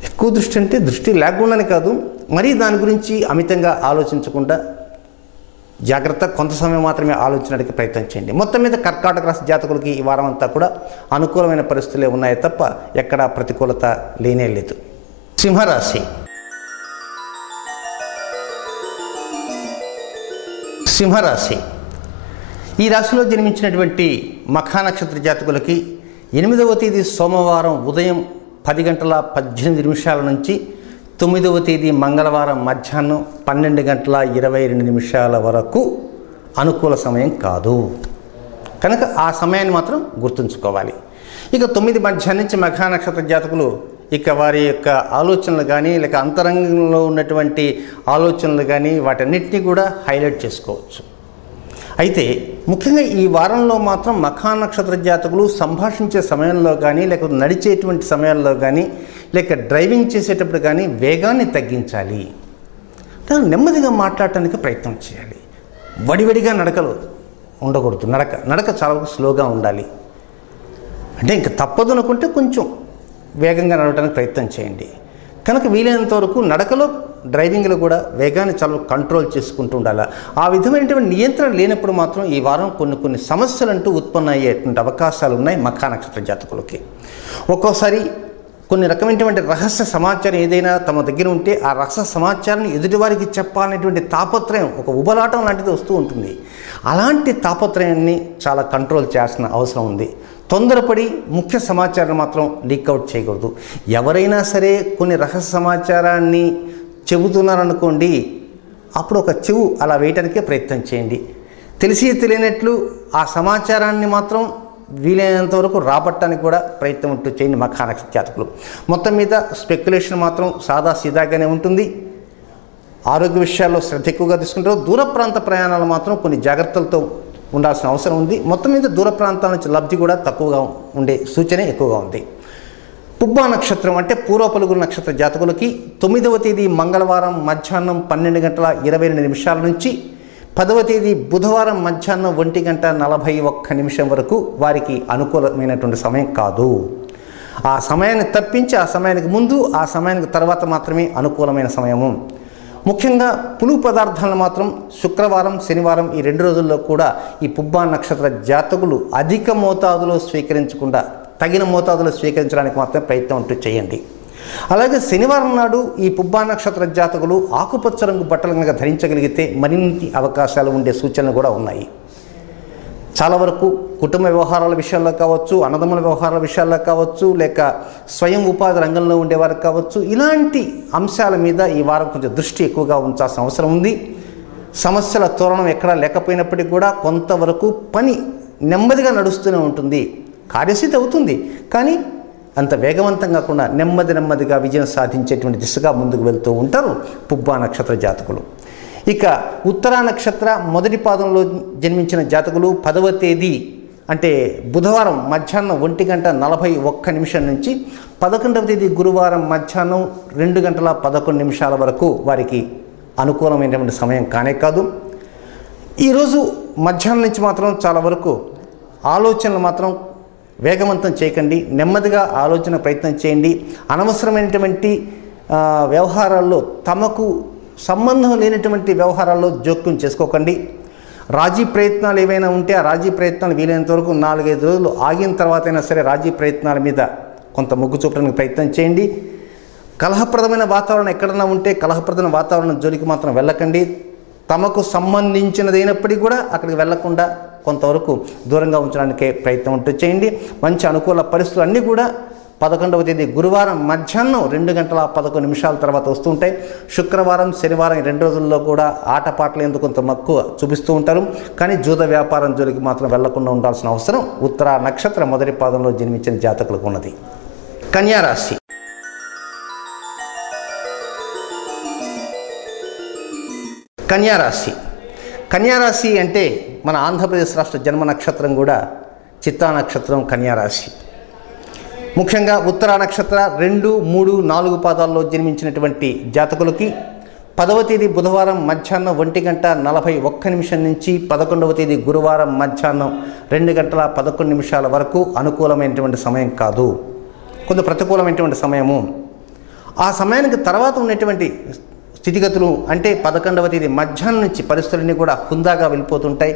ఎక్కువ దృష్టి అంటే దృష్టి లేకుండానే కాదు, మరీ దాని గురించి అమితంగా ఆలోచించకుండా జాగ్రత్త, కొంత సమయం మాత్రమే ఆలోచించడానికి ప్రయత్నం చేయండి. మొత్తం మీద కర్కాటక రాశి జాతకులకి ఈ వారం అంతా కూడా అనుకూలమైన పరిస్థితులే ఉన్నాయి తప్ప ఎక్కడా ప్రతికూలత లేనే లేదు. సింహరాశి ఈ రాశిలో జన్మించినటువంటి మఖా నక్షత్ర జాతకులకి 8వ తేదీ సోమవారం ఉదయం 10:18 నుంచి 9వ తేదీ మంగళవారం మధ్యాహ్నం 12:22 వరకు అనుకూల సమయం కాదు. కనుక ఆ సమయాన్ని మాత్రం గుర్తుంచుకోవాలి. ఇక 9 మధ్యాహ్నం నుంచి మఖా నక్షత్ర జాతకులు ఇక వారి యొక్క ఆలోచనలు కానీ లేక అంతరంగంలో ఉన్నటువంటి ఆలోచనలు కానీ వాటన్నిటినీ కూడా హైలైట్ చేసుకోవచ్చు. అయితే ముఖ్యంగా ఈ వారంలో మాత్రం మఖా నక్షత్ర జాతకులు సంభాషించే సమయంలో కానీ లేకపోతే నడిచేటువంటి సమయాల్లో కానీ లేక డ్రైవింగ్ చేసేటప్పుడు కానీ వేగాన్ని తగ్గించాలి. నెమ్మదిగా మాట్లాడటానికి ప్రయత్నం చేయాలి. వడివడిగా నడకలు ఉండకూడదు. నడక చాలా స్లోగా ఉండాలి. అంటే ఇంకా తప్పదు అనుకుంటే కొంచెం వేగంగా నడవడానికి ప్రయత్నం చేయండి. కనుక వీలైనంత వరకు నడకలో డ్రైవింగ్లో కూడా వేగాన్ని చాలా కంట్రోల్ చేసుకుంటూ ఉండాలి. ఆ విధమైనటువంటి నియంత్రణ లేనప్పుడు మాత్రం ఈ వారం కొన్ని సమస్యలంటూ ఉత్పన్న అయ్యేటువంటి అవకాశాలు ఉన్నాయి మఖా నక్షత్ర జాతకులకి. ఒక్కోసారి కొన్ని రకమైనటువంటి రహస్య సమాచారం ఏదైనా తమ దగ్గర ఉంటే ఆ రహస్య సమాచారాన్ని ఎదుటివారికి చెప్పాలనేటువంటి తాపత్రయం, ఒక ఉబలాటం లాంటిది వస్తూ ఉంటుంది. అలాంటి తాపత్రయాన్ని చాలా కంట్రోల్ చేయాల్సిన అవసరం ఉంది. తొందరపడి ముఖ్య సమాచారం మాత్రం లీక్అవుట్ చేయకూడదు. ఎవరైనా సరే కొన్ని రహస్య సమాచారాన్ని చెబుతున్నారనుకోండి, అప్పుడు ఒక చెవు అలా వేయటానికే ప్రయత్నం చేయండి. తెలియనట్లు ఆ సమాచారాన్ని మాత్రం వీలైనంత వరకు రాబట్టడానికి కూడా ప్రయత్నం ఉంటూ చేయండి మఖా నక్షత్ర జాతకులు. మొత్తం మీద స్పెక్యులేషన్ మాత్రం సీదాగానే ఉంటుంది. ఆరోగ్య విషయాల్లో శ్రద్ధ ఎక్కువగా తీసుకుంటారు. దూర ప్రాంత ప్రయాణాలు మాత్రం కొన్ని జాగ్రత్తలతో ఉండాల్సిన అవసరం ఉంది. మొత్తం మీద దూర ప్రాంతాల నుంచి లబ్ధి కూడా తక్కువగా ఉండే సూచన ఎక్కువగా ఉంది. పుబ్బా నక్షత్రం అంటే పూర్వ పలుగు నక్షత్ర జాతకులకి 9వ తేదీ మంగళవారం మధ్యాహ్నం 12:22 నుంచి 10వ తేదీ బుధవారం మధ్యాహ్నం 1:41 వరకు వారికి అనుకూలమైనటువంటి సమయం కాదు. ఆ సమయాన్ని తప్పించి ఆ సమయానికి ముందు ఆ సమయానికి తర్వాత మాత్రమే అనుకూలమైన సమయము. ముఖ్యంగా పులుగు పదార్థాలను మాత్రం శుక్రవారం శనివారం ఈ 2 రోజుల్లో కూడా ఈ పుబ్బా నక్షత్ర జాతకులు అధిక మోతాదులో స్వీకరించకుండా తగిన మోతాదులో స్వీకరించడానికి మాత్రమే ప్రయత్నం అంటూ చేయండి. అలాగే శనివారం నాడు ఈ పుబ్బా నక్షత్ర జాతకులు ఆకుపచ్చ రంగు బట్టలు కనుక ధరించగలిగితే మరిన్ని అవకాశాలు ఉండే సూచనలు కూడా ఉన్నాయి. చాలా వరకు కుటుంబ వ్యవహారాల విషయాల్లో కావచ్చు, అన్నదమ్ముల వ్యవహారాల విషయాల్లో కావచ్చు, లేక స్వయం ఉపాధి రంగంలో ఉండేవారు కావచ్చు, ఇలాంటి అంశాల మీద ఈ వారం కొంచెం దృష్టి ఎక్కువగా ఉంచాల్సిన అవసరం ఉంది. సమస్యల తోరణం ఎక్కడా లేకపోయినప్పటికీ కూడా కొంతవరకు పని నెమ్మదిగా నడుస్తూనే ఉంటుంది. కార్యసిద్ధి అవుతుంది, కానీ అంత వేగవంతం కాకుండా నెమ్మదిగా విజయం సాధించేటువంటి దిశగా ముందుకు వెళ్తూ ఉంటారు పుబ్బా నక్షత్ర జాతకులు. ఇక ఉత్తరా నక్షత్ర మొదటి పాదంలో జన్మించిన జాతకులు 10వ తేదీ అంటే బుధవారం మధ్యాహ్నం 1:41 నుంచి 11వ తేదీ గురువారం మధ్యాహ్నం 2:11 వరకు వారికి అనుకూలమైనటువంటి సమయం కానే కాదు. ఈరోజు మధ్యాహ్నం నుంచి మాత్రం చాలా వరకు ఆలోచనలు మాత్రం వేగవంతం చేయకండి. నెమ్మదిగా ఆలోచన ప్రయత్నం చేయండి. అనవసరమైనటువంటి వ్యవహారాల్లో తమకు సంబంధం లేనటువంటి వ్యవహారాల్లో జోక్యం చేసుకోకండి. రాజీ ప్రయత్నాలు ఏవైనా ఉంటే ఆ రాజీ ప్రయత్నాలు వీలైనంత వరకు 4-5 రోజులు ఆగిన తర్వాత అయినా సరే రాజీ ప్రయత్నాల మీద కొంత మొగ్గు చూపడానికి ప్రయత్నం చేయండి. కలహప్రదమైన వాతావరణం ఎక్కడన్నా ఉంటే కలహప్రదమైన వాతావరణం జోలికి మాత్రం వెళ్ళకండి. తమకు సంబంధించినదైనప్పటికీ కూడా అక్కడికి వెళ్లకుండా కొంతవరకు దూరంగా ఉంచడానికే ప్రయత్నం ఉంటూ చేయండి. మంచి అనుకూల పరిస్థితులు అన్నీ కూడా 11వ తేదీ గురువారం మధ్యాహ్నం 2:11 తర్వాత వస్తుంటాయి. శుక్రవారం, శనివారం ఈ 2 రోజుల్లో కూడా ఆటపాటలు ఎందుకు కొంత మక్కువ చూపిస్తూ ఉంటారు. కానీ జూద వ్యాపారం జోలికి మాత్రం వెళ్లకుండా ఉండాల్సిన అవసరం ఉత్తర నక్షత్ర మొదటి పాదంలో జన్మించిన జాతకులకు ఉన్నది. కన్యారాశి. కన్యారాశి అంటే మన ఆంధ్రప్రదేశ్ రాష్ట్ర జన్మ నక్షత్రం కూడా చిత్తా నక్షత్రం కన్యారాశి. ముఖ్యంగా ఉత్తర నక్షత్ర 2, 3, 4 పాదాల్లో జన్మించినటువంటి జాతకులకి 10వ తేదీ బుధవారం మధ్యాహ్నం 1:41 నుంచి 11వ తేదీ గురువారం మధ్యాహ్నం 2:11 వరకు అనుకూలమైనటువంటి సమయం కాదు, కొంత ప్రతికూలమైనటువంటి సమయము. ఆ సమయానికి తర్వాత ఉన్నటువంటి స్థితిగతులు అంటే 11వ తేదీ మధ్యాహ్నం నుంచి పరిస్థితులన్నీ కూడా హుందాగా వెళ్ళిపోతుంటాయి.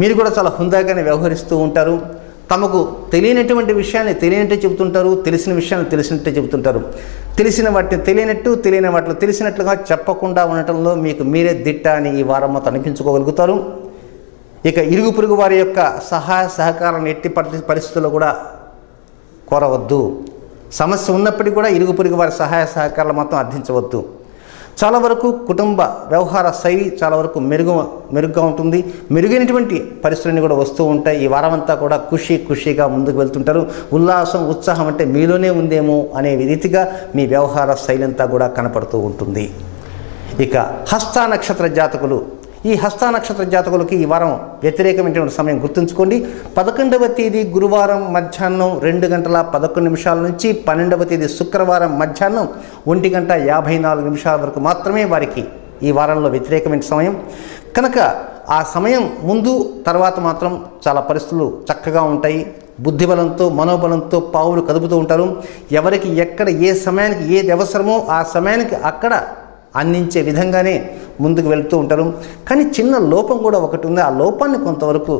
మీరు కూడా చాలా హుందాగానే వ్యవహరిస్తూ ఉంటారు. తమకు తెలియనటువంటి విషయాన్ని తెలియనట్టే చెబుతుంటారు, తెలిసిన విషయాన్ని తెలిసినట్టే చెబుతుంటారు. తెలిసిన వాటిని తెలియనట్టు, తెలియని వాటిని తెలిసినట్లుగా చెప్పకుండా ఉండటంలో మీకు మీరే దిట్ట అని ఈ వారం మొత్తం అనిపించుకోగలుగుతారు. ఇక ఇరుగు పొరుగు వారి యొక్క సహాయ సహకారాన్ని ఎట్టి పరిస్థితుల్లో కూడా కోరవద్దు. సమస్య ఉన్నప్పటికీ కూడా ఇరుగు పొరుగు వారి సహాయ సహకారాలు మాత్రం అర్థించవద్దు. చాలా వరకు కుటుంబ వ్యవహార శైలి చాలా వరకు మెరుగ్గా ఉంటుంది. మెరుగైనటువంటి పరిస్థితులన్నీ కూడా వస్తూ ఉంటాయి. ఈ వారం అంతా కూడా ఖుషీగా ముందుకు వెళ్తుంటారు. ఉల్లాసం, ఉత్సాహం అంటే మీలోనే ఉందేమో అనే రీతిగా మీ వ్యవహార శైలి అంతా కూడా కనపడుతూ ఉంటుంది. ఇక హస్త నక్షత్ర జాతకులు, ఈ హస్త నక్షత్ర జాతకులకి ఈ వారం వ్యతిరేకమైనటువంటి సమయం గుర్తుంచుకోండి. 11వ తేదీ గురువారం మధ్యాహ్నం 2:11 నుంచి 12వ తేదీ శుక్రవారం మధ్యాహ్నం 1:54 వరకు మాత్రమే వారికి ఈ వారంలో వ్యతిరేకమైన సమయం. కనుక ఆ సమయం ముందు తర్వాత మాత్రం చాలా పరిస్థితులు చక్కగా ఉంటాయి. బుద్ధిబలంతో మనోబలంతో పావులు కదుపుతూ ఉంటారు. ఎవరికి ఎక్కడ ఏ సమయానికి ఏది అవసరమో ఆ సమయానికి అక్కడ అందించే విధంగానే ముందుకు వెళ్తూ ఉంటారు. కానీ చిన్న లోపం కూడా ఒకటి ఉంది. ఆ లోపాన్ని కొంతవరకు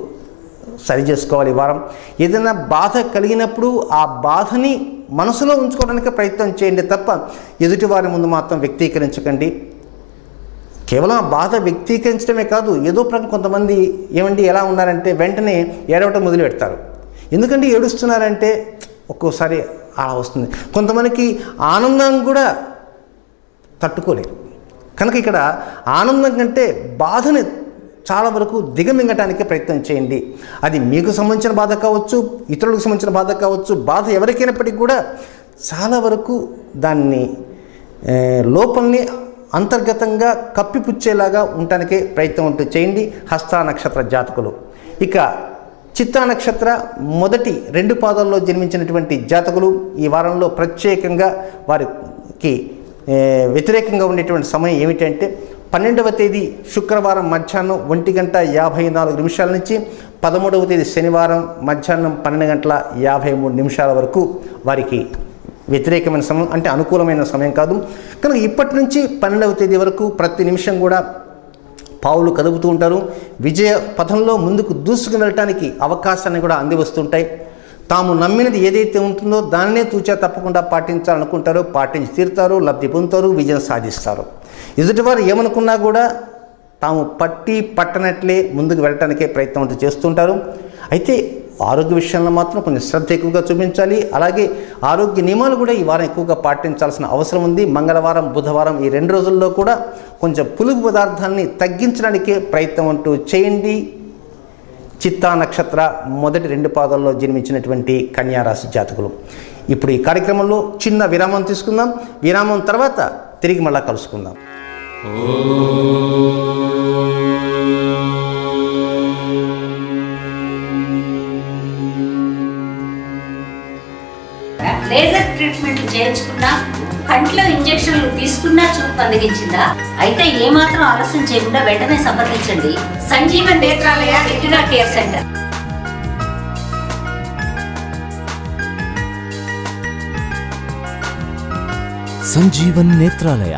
సరి చేసుకోవాలి. ఈ వారం ఏదైనా బాధ కలిగినప్పుడు ఆ బాధని మనసులో ఉంచుకోవడానికి ప్రయత్నం చేయండి తప్ప ఎదుటివారి ముందు మాత్రం వ్యక్తీకరించకండి. కేవలం ఆ బాధ వ్యక్తీకరించడమే కాదు, ఏదో కొంతమంది ఏమండి ఎలా ఉన్నారంటే వెంటనే ఏడవటం మొదలు పెడతారు. ఎందుకంటే ఏడుస్తున్నారంటే ఒక్కోసారి అలా వస్తుంది. కొంతమందికి ఆనందం కూడా తట్టుకోలేరు. కనుక ఇక్కడ ఆనందం కంటే బాధని చాలా వరకు దిగమింగటానికే ప్రయత్నం చేయండి. అది మీకు సంబంధించిన బాధ కావచ్చు, ఇతరులకు సంబంధించిన బాధ కావచ్చు. బాధ ఎవరికైనప్పటికీ కూడా చాలా వరకు దాన్ని లోపల్ని అంతర్గతంగా కప్పిపుచ్చేలాగా ఉండటానికే ప్రయత్నం ఉంటూ చేయండి హస్త నక్షత్ర జాతకులు. ఇక చిత్తా నక్షత్ర మొదటి 2 పాదాల్లో జన్మించినటువంటి జాతకులు ఈ వారంలో ప్రత్యేకంగా వారికి వ్యతిరేకంగా ఉండేటువంటి సమయం ఏమిటంటే 12వ తేదీ శుక్రవారం మధ్యాహ్నం 1:54 నుంచి 13వ తేదీ శనివారం మధ్యాహ్నం 12:53 వరకు వారికి వ్యతిరేకమైన సమయం, అంటే అనుకూలమైన సమయం కాదు. కనుక ఇప్పటి నుంచి 12వ తేదీ వరకు ప్రతి నిమిషం కూడా పావులు కదుపుతూ ఉంటారు. విజయ పథంలో ముందుకు దూసుకు వెళ్ళటానికి అవకాశాన్ని కూడా అందివస్తుంటాయి. తాము నమ్మినది ఏదైతే ఉంటుందో దాన్నే తూచా తప్పకుండా పాటించాలనుకుంటారో పాటించి తీరుతారు, లబ్ధి పొందుతారు, విజయం సాధిస్తారు. ఎదుటివారు ఏమనుకున్నా కూడా తాము పట్టనట్లే ముందుకు వెళ్ళటానికే ప్రయత్నం అంటూ చేస్తుంటారు. అయితే ఆరోగ్య విషయంలో మాత్రం కొంచెం శ్రద్ధ ఎక్కువగా చూపించాలి. అలాగే ఆరోగ్య నియమాలు కూడా ఈ వారం ఎక్కువగా పాటించాల్సిన అవసరం ఉంది. మంగళవారం, బుధవారం ఈ 2 రోజుల్లో కూడా కొంచెం పులుగు పదార్థాన్ని తగ్గించడానికే ప్రయత్నం అంటూ చేయండి. చిత్తా నక్షత్ర మొదటి 2 పాదాల్లో జన్మించినటువంటి కన్యారాశి జాతకులు. ఇప్పుడు ఈ కార్యక్రమంలో చిన్న విరామం తీసుకుందాం. విరామం తర్వాత తిరిగి మళ్ళా కలుసుకుందాం. లేజర్ ట్రీట్మెంట్ చేయించుకున్నా, కంట్లో ఇంజెక్షన్లు తీసుకున్నా చూపు మందగించిందా? అయితే ఏమాత్రం ఆలస్యం చేయకుండా వెంటనే సంప్రదించండి Sanjeevan Netralaya retina care centre. Sanjeevan Netralaya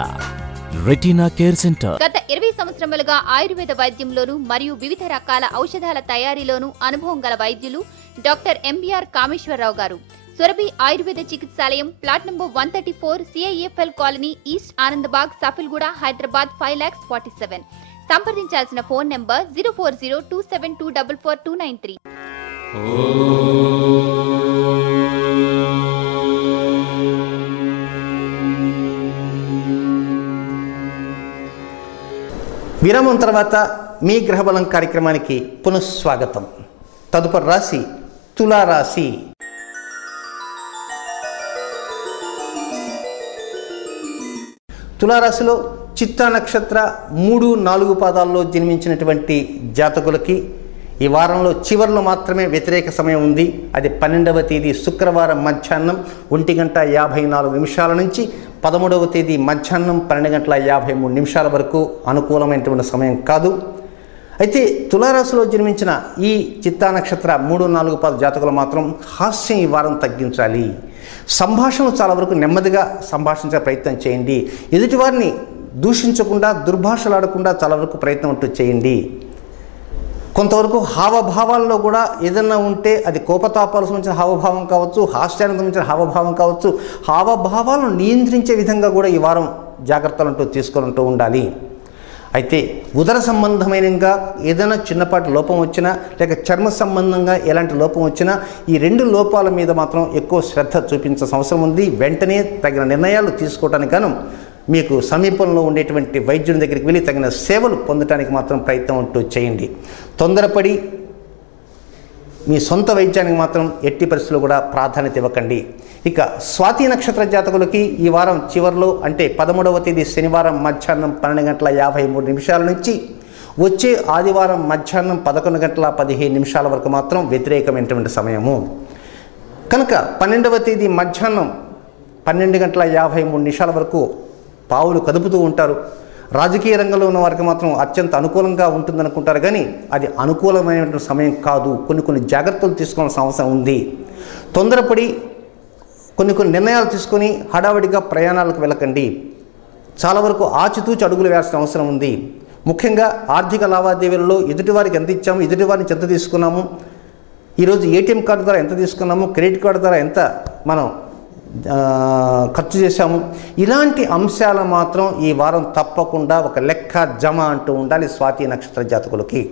retina care centre. గత 20 సంవత్సరములుగా ఆయుర్వేద వైద్యంలోను మరియు వివిధ రకాల ఔషధాల తయారీలోను అనుభవం గల వైద్యులు డాక్టర్ ఎంబీఆర్ కామేశ్వరరావు గారు. సురభి ఆయుర్వేద చికిత్సాలయం, plot number 134, CIFL colony, east Anandbagh, Safilguda, Hyderabad 5,47,000. సంప్రదించాల్సిన ఫోన్ నంబర్ 04027244293. విరామం తర్వాత మీ గ్రహబలం కార్యక్రమానికి పునఃస్వాగతం. తదుపరి రాశి తులారాశి. తులారాశిలో చిత్తా నక్షత్ర 3-4 పాదాల్లో జన్మించినటువంటి జాతకులకి ఈ వారంలో చివరిలో మాత్రమే వ్యతిరేక సమయం ఉంది. అది 12వ తేదీ శుక్రవారం మధ్యాహ్నం 1:54 నుంచి 13వ తేదీ మధ్యాహ్నం 12:53 వరకు అనుకూలమైనటువంటి సమయం కాదు. అయితే తులారాశిలో జన్మించిన ఈ చిత్తా నక్షత్ర 3-4 పాద జాతకులు మాత్రం హాస్యం ఈ వారం తగ్గించాలి. సంభాషణలు చాలా వరకు నెమ్మదిగా సంభాషించే ప్రయత్నం చేయండి. ఎదుటివారిని దూషించకుండా, దుర్భాషలాడకుండా చాలా వరకు ప్రయత్నం అంటూ చేయండి. కొంతవరకు హావభావాల్లో కూడా ఏదన్నా ఉంటే అది కోపతాపాలకు సంబంధించిన హావభావం కావచ్చు, హాస్యానికి సంబంధించిన హావభావం కావచ్చు, హావభావాలను నియంత్రించే విధంగా కూడా ఈ వారం జాగ్రత్తలు అంటూ తీసుకుంటూ ఉండాలి. అయితే ఉదర సంబంధమైనగా ఏదైనా చిన్నపాటి లోపం వచ్చినా, లేక చర్మ సంబంధంగా ఎలాంటి లోపం వచ్చినా ఈ 2 లోపాల మీద మాత్రం ఎక్కువ శ్రద్ధ చూపించాల్సిన అవసరం ఉంది. వెంటనే తగిన నిర్ణయాలు తీసుకోవడానికి గాను మీకు సమీపంలో ఉండేటువంటి వైద్యుని దగ్గరికి వెళ్ళి తగిన సేవలు పొందడానికి మాత్రం ప్రయత్నం అంటూ చేయండి. తొందరపడి మీ సొంత వైద్యానికి మాత్రం ఎట్టి పరిస్థితుల్లో కూడా ప్రాధాన్యత ఇవ్వకండి. ఇక స్వాతి నక్షత్ర జాతకులకి ఈ వారం చివరిలో అంటే 13వ తేదీ శనివారం మధ్యాహ్నం 12:53 నుంచి వచ్చే ఆదివారం మధ్యాహ్నం 11:15 వరకు మాత్రం వ్యతిరేకమైనటువంటి సమయము. కనుక 12వ తేదీ మధ్యాహ్నం 12:53 వరకు పావులు కదుపుతూ ఉంటారు. రాజకీయ రంగంలో ఉన్న వారికి మాత్రం అత్యంత అనుకూలంగా ఉంటుందనుకుంటారు, కానీ అది అనుకూలమైనటువంటి సమయం కాదు. కొన్ని జాగ్రత్తలు తీసుకోవాల్సిన అవసరం ఉంది. తొందరపడి కొన్ని నిర్ణయాలు తీసుకొని హడావిడిగా ప్రయాణాలకు వెళ్ళకండి. చాలా వరకు ఆచితూచి అడుగులు వేయాల్సిన అవసరం ఉంది. ముఖ్యంగా ఆర్థిక లావాదేవీలలో ఎదుటివారికి ఎంత ఇచ్చాము, ఎదుటివారి నుంచి ఎంత తీసుకున్నాము, ఈరోజు ATM కార్డు ద్వారా ఎంత తీసుకున్నాము, క్రెడిట్ కార్డు ద్వారా ఎంత మనం ఖర్చు చేశాము, ఇలాంటి అంశాలు మాత్రం ఈ వారం తప్పకుండా ఒక లెక్క జమ అంటూ ఉండాలి స్వాతి నక్షత్ర జాతకులకి.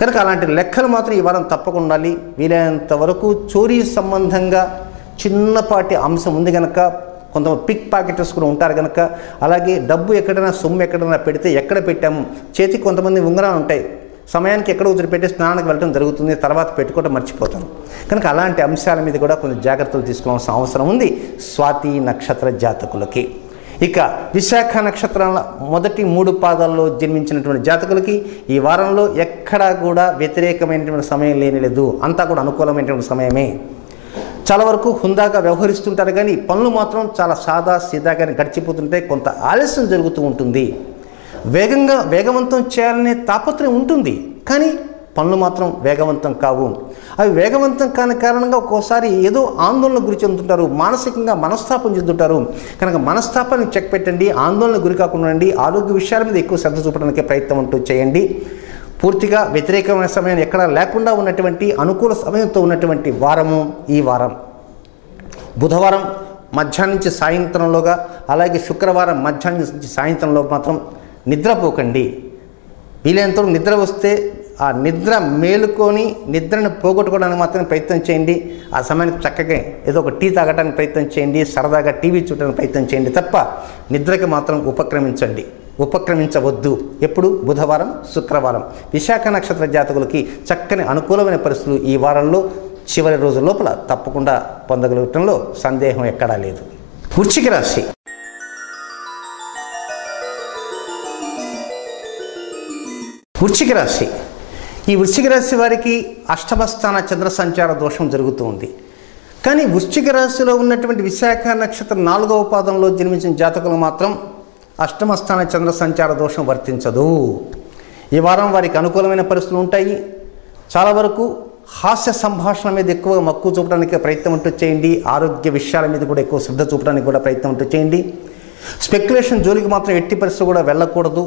కనుక అలాంటి లెక్కలు మాత్రం ఈ వారం తప్పకుండా ఉండాలి. వీలైనంత వరకు చోరీ సంబంధంగా చిన్నపాటి అంశం ఉంది కనుక, కొంతమంది పిక్ పాకెటర్స్ కూడా ఉంటారు కనుక, అలాగే డబ్బు ఎక్కడైనా సొమ్ము ఎక్కడైనా పెడితే ఎక్కడ పెట్టాము, చేతికి కొంతమంది ఉంగరాలు ఉంటాయి, సమయానికి ఎక్కడ వదిలిపెట్టి స్నానానికి వెళ్ళడం జరుగుతుంది, తర్వాత పెట్టుకోవడం మర్చిపోతారు. కనుక అలాంటి అంశాల మీద కూడా కొన్ని జాగ్రత్తలు తీసుకోవాల్సిన అవసరం ఉంది స్వాతి నక్షత్ర జాతకులకి. ఇక విశాఖ నక్షత్రాల మొదటి 3 పాదాల్లో జన్మించినటువంటి జాతకులకి ఈ వారంలో ఎక్కడా కూడా వ్యతిరేకమైనటువంటి సమయం లేనిలేదు. అంతా కూడా అనుకూలమైనటువంటి సమయమే. చాలా వరకు హుందాగా వ్యవహరిస్తుంటారు, కానీ పనులు మాత్రం చాలా సాదా సీదాగానే గడిచిపోతుంటాయి. కొంత ఆలస్యం జరుగుతూ ఉంటుంది. వేగవంతం చేయాలనే తాపత్రయం ఉంటుంది, కానీ పనులు మాత్రం వేగవంతం కావు. అవి వేగవంతం కాని కారణంగా ఒక్కోసారి ఏదో ఆందోళన గురి చెందుతుంటారు, మానసికంగా మనస్తాపం చెందుతుంటారు. కనుక మనస్తాపాన్ని చెక్ పెట్టండి, ఆందోళన గురి కాకుండా ఉండండి. ఆరోగ్య విషయాల మీద ఎక్కువ శ్రద్ధ చూపడానికి ప్రయత్నం అంటూ చేయండి. పూర్తిగా వ్యతిరేకమైన సమయం ఎక్కడా లేకుండా ఉన్నటువంటి అనుకూల సమయంతో ఉన్నటువంటి వారము ఈ వారం. బుధవారం మధ్యాహ్నం నుంచి సాయంత్రంలోగా, అలాగే శుక్రవారం మధ్యాహ్నం నుంచి సాయంత్రంలో మాత్రం నిద్రపోకండి. వీలైనంత నిద్ర వస్తే ఆ నిద్ర మేలుకొని నిద్రను పోగొట్టుకోవడానికి మాత్రం ప్రయత్నం చేయండి. ఆ సమయానికి చక్కగా ఏదో ఒక టీ తాగడానికి ప్రయత్నం చేయండి, సరదాగా టీవీ చూడడానికి ప్రయత్నం చేయండి తప్ప నిద్రకి మాత్రం ఉపక్రమించవద్దు. ఎప్పుడు? బుధవారం, శుక్రవారం. విశాఖ నక్షత్ర జాతకులకి చక్కని అనుకూలమైన పరిస్థితులు ఈ వారంలో చివరి రోజు లోపల తప్పకుండా పొందగలగటంలో సందేహం ఎక్కడా లేదు. వృశ్చిక రాశి. వృశ్చిక రాశి. ఈ వృశ్చిక రాశి వారికి అష్టమ స్థాన చంద్ర సంచార దోషం జరుగుతూ ఉంది. కానీ వృశ్చిక రాశిలో ఉన్నటువంటి విశాఖ నక్షత్రం 4వ పాదంలో జన్మించిన జాతకులు మాత్రం అష్టమ స్థాన చంద్ర సంచార దోషం వర్తించదు. ఈ వారం వారికి అనుకూలమైన పరిస్థితులు ఉంటాయి. చాలా వరకు హాస్య సంభాషణ మీద ఎక్కువ మక్కువ చూపడానికి ప్రయత్నం అంటూ చేయండి. ఆరోగ్య విషయాల మీద కూడా ఎక్కువ శ్రద్ధ చూపడానికి కూడా ప్రయత్నం అంటూ చేయండి. స్పెక్యులేషన్ జోలికి మాత్రం ఎట్టి పరిస్థితులు కూడా వెళ్ళకూడదు.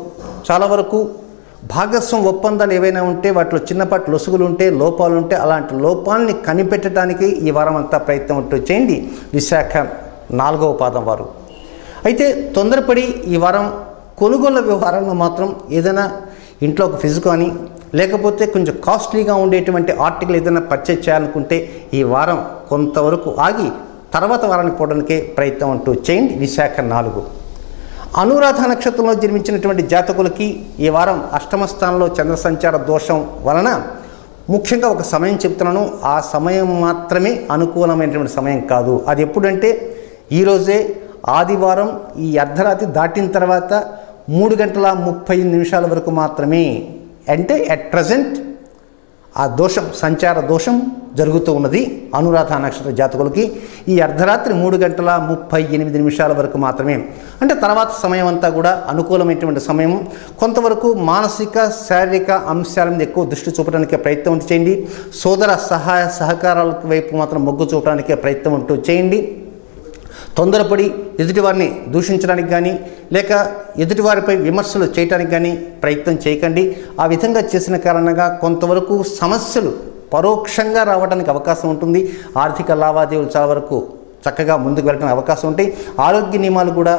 చాలా వరకు భాగస్వామ్య ఒప్పందాలు ఏవైనా ఉంటే వాటిలో చిన్నపాటి లొసుగులు ఉంటే, లోపాలు ఉంటే, అలాంటి లోపాలని కనిపెట్టడానికి ఈ వారం అంతా ప్రయత్నం అంటూ చేయండి విశాఖ 4వ పాదం వారు. అయితే తొందరపడి ఈ వారం కొనుగోళ్ల వ్యవహారంలో మాత్రం ఏదైనా ఇంట్లో ఒక ఫ్రిడ్జ్ కానీ లేకపోతే కొంచెం కాస్ట్లీగా ఉండేటువంటి ఆర్టికల్ ఏదైనా పర్చేజ్ చేయాలనుకుంటే ఈ వారం కొంతవరకు ఆగి తర్వాత వారానికి పోవడానికే ప్రయత్నం అంటూ చేయండి విశాఖ 4. అనురాధ నక్షత్రంలో జన్మించినటువంటి జాతకులకి ఈ వారం అష్టమ స్థానంలో చంద్ర సంచార దోషం వలన ముఖ్యంగా ఒక సమయం చెప్తున్నాను. ఆ సమయం మాత్రమే అనుకూలమైనటువంటి సమయం కాదు. అది ఎప్పుడంటే ఈరోజే ఆదివారం ఈ అర్ధరాత్రి దాటిన తర్వాత 3:35 వరకు మాత్రమే. అంటే అట్ ప్రజెంట్ ఆ దోషం, సంచార దోషం జరుగుతూ ఉన్నది అనురాధ నక్షత్ర జాతకులకి ఈ అర్ధరాత్రి 3:38 వరకు మాత్రమే. అంటే తర్వాత సమయం అంతా కూడా అనుకూలమైనటువంటి సమయం. కొంతవరకు మానసిక శారీరక అంశాల మీద ఎక్కువ దృష్టి చూపడానికి ప్రయత్నం చేయండి. సోదర సహాయ సహకారాల వైపు మాత్రం మొగ్గు చూపడానికి ప్రయత్నం అంటూ చేయండి. తొందరపడి ఎదుటివారిని దూషించడానికి కానీ లేక ఎదుటివారిపై విమర్శలు చేయడానికి కానీ ప్రయత్నం చేయకండి. ఆ విధంగా చేసిన కారణంగా కొంతవరకు సమస్యలు పరోక్షంగా రావడానికి అవకాశం ఉంటుంది. ఆర్థిక లావాదేవీలు చాలా వరకు చక్కగా ముందుకు వెళ్ళడానికి అవకాశం ఉంటాయి. ఆరోగ్య నియమాలు కూడా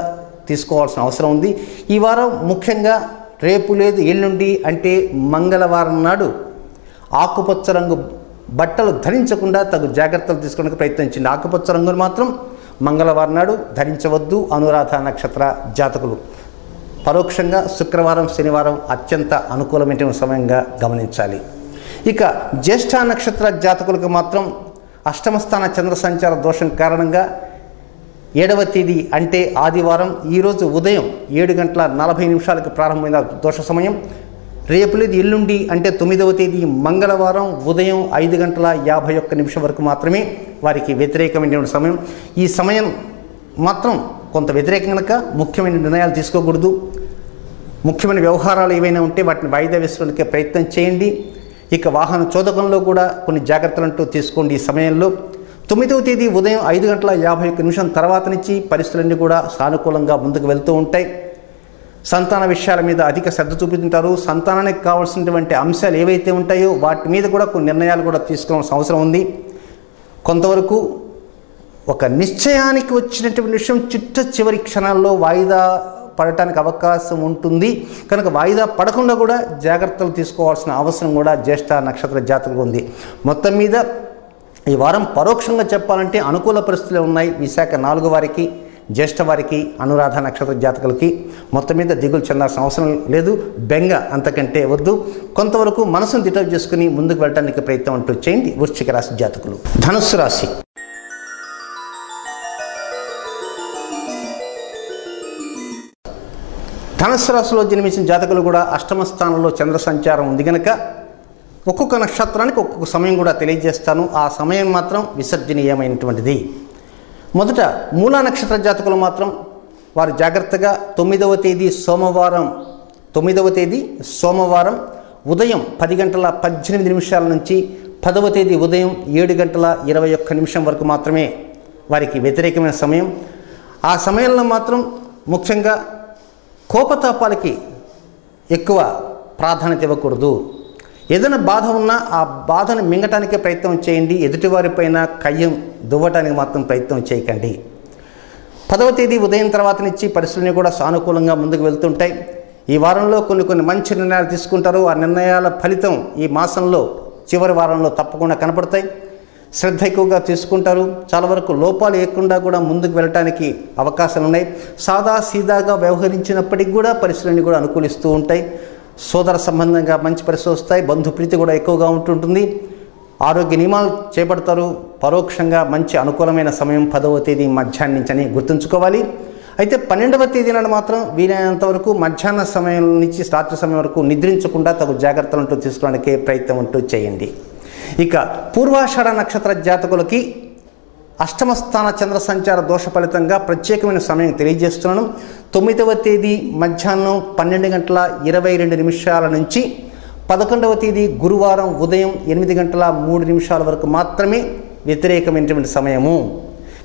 తీసుకోవాల్సిన అవసరం ఉంది. ఈ వారం ముఖ్యంగా రేపు లేదు ఎల్లుండి అంటే మంగళవారం నాడు ఆకుపచ్చ రంగు బట్టలు ధరించకుండా తగు జాగ్రత్తలు తీసుకోవడానికి ప్రయత్నించండి. ఆకుపచ్చ రంగును మాత్రం మంగళవారం నాడు ధరించవద్దు అనురాధ నక్షత్ర జాతకులు. పరోక్షంగా శుక్రవారం శనివారం అత్యంత అనుకూలమైన సమయంగా గమనించాలి. ఇక జ్యేష్ఠ నక్షత్ర జాతకులకు మాత్రం అష్టమస్థాన చంద్ర సంచార దోషం కారణంగా 7వ తేదీ అంటే ఆదివారం ఈరోజు ఉదయం 7:40 ప్రారంభమైన దోష సమయం. రేపు లేదు ఎల్లుండి అంటే 9వ తేదీ మంగళవారం ఉదయం 5:51 వరకు మాత్రమే వారికి వ్యతిరేకమైన సమయం. ఈ సమయం మాత్రం కొంత వ్యతిరేకం కనుక ముఖ్యమైన నిర్ణయాలు తీసుకోకూడదు. ముఖ్యమైన వ్యవహారాలు ఏవైనా ఉంటే వాటిని వాయిదా వేసుకోవడానికి ప్రయత్నం చేయండి. ఇక వాహన చోదకంలో కూడా కొన్ని జాగ్రత్తలంటూ తీసుకోండి. ఈ సమయంలో 9వ తేదీ ఉదయం 5:51 తర్వాత నుంచి పరిస్థితులన్నీ కూడా సానుకూలంగా ముందుకు వెళ్తూ ఉంటాయి. సంతాన విషయాల మీద అధిక శ్రద్ధ చూపుతుంటారు. సంతానానికి కావాల్సినటువంటి అంశాలు ఏవైతే ఉంటాయో వాటి మీద కూడా కొన్ని నిర్ణయాలు కూడా తీసుకోవాల్సిన అవసరం ఉంది. కొంతవరకు ఒక నిశ్చయానికి వచ్చినటువంటి విషయం చివరి క్షణాల్లో వాయిదా పడటానికి అవకాశం ఉంటుంది కనుక వాయిదా పడకుండా కూడా జాగ్రత్తలు తీసుకోవాల్సిన అవసరం కూడా జ్యేష్ఠ నక్షత్ర జాతకులకు ఉంది. మొత్తం మీద ఈ వారం పరోక్షంగా చెప్పాలంటే అనుకూల పరిస్థితులు ఉన్నాయి విశాఖ 4 వారికి, జ్యేష్ఠ వారికి, అనురాధ నక్షత్ర జాతకులకి. మొత్తం మీద దిగులు చెందాల్సిన అవసరం లేదు, బెంగ అంతకంటే వద్దు. కొంతవరకు మనసును దిటవ్ చేసుకుని ముందుకు వెళ్ళడానికి ప్రయత్నం అంటూ చేయండి వృశ్చిక రాశి జాతకులు. ధనుస్సు రాశి. ధనుస్సు రాశిలో జన్మించిన జాతకులు కూడా అష్టమ స్థానంలో చంద్ర సంచారం ఉంది కనుక ఒక్కొక్క నక్షత్రానికి ఒక్కొక్క సమయం కూడా తెలియజేస్తాను. ఆ సమయం మాత్రం విసర్జనీయమైనటువంటిది. మొదట మూలా నక్షత్ర జాతకులు మాత్రం వారు జాగ్రత్తగా 9వ తేదీ సోమవారం ఉదయం 10:18 నుంచి 10వ తేదీ ఉదయం 7:21 వరకు మాత్రమే వారికి వ్యతిరేకమైన సమయం. ఆ సమయంలో మాత్రం ముఖ్యంగా కోపతాపాలకి ఎక్కువ ప్రాధాన్యత ఇవ్వకూడదు. ఏదైనా బాధ ఉన్నా ఆ బాధను మింగటానికే ప్రయత్నం చేయండి. ఎదుటివారిపైన కయ్యం దువ్వటానికి మాత్రం ప్రయత్నం చేయకండి. 10వ తేదీ ఉదయం తర్వాత నుంచి పరిస్థితులు కూడా సానుకూలంగా ముందుకు వెళ్తుంటాయి. ఈ వారంలో కొన్ని మంచి నిర్ణయాలు తీసుకుంటారు. ఆ నిర్ణయాల ఫలితం ఈ మాసంలో చివరి వారంలో తప్పకుండా కనపడతాయి. శ్రద్ధ ఎక్కువగా తీసుకుంటారు. చాలా వరకు లోపాలు లేకుండా కూడా ముందుకు వెళ్ళటానికి అవకాశాలు ఉన్నాయి. సాదా సీదాగా వ్యవహరించినప్పటికీ కూడా పరిస్థితులన్నీ కూడా అనుకూలిస్తూ ఉంటాయి. సోదర సంబంధంగా మంచి పరిస్థితులు వస్తాయి. బంధుప్రీతి కూడా ఎక్కువగా ఉంటుంటుంది. ఆరోగ్య నియమాలు చేపడతారు. పరోక్షంగా మంచి అనుకూలమైన సమయం 10వ తేదీ మధ్యాహ్నం నుంచి అని గుర్తుంచుకోవాలి. అయితే 12వ తేదీ నాడు మాత్రం వీలైనంత వరకు మధ్యాహ్న సమయం నుంచి రాత్రి సమయం వరకు నిద్రించకుండా తగు జాగ్రత్తలు తీసుకోవడానికి ప్రయత్నం అంటూ చేయండి. ఇక పూర్వాషాఢ నక్షత్ర జాతకులకి అష్టమ స్థాన చంద్ర సంచార దోష ఫలితంగా ప్రత్యేకమైన సమయం తెలియజేస్తున్నాను. 9వ తేదీ మధ్యాహ్నం 12:22 నుంచి 11వ తేదీ గురువారం ఉదయం 8:03 వరకు మాత్రమే వ్యతిరేకమైనటువంటి సమయము.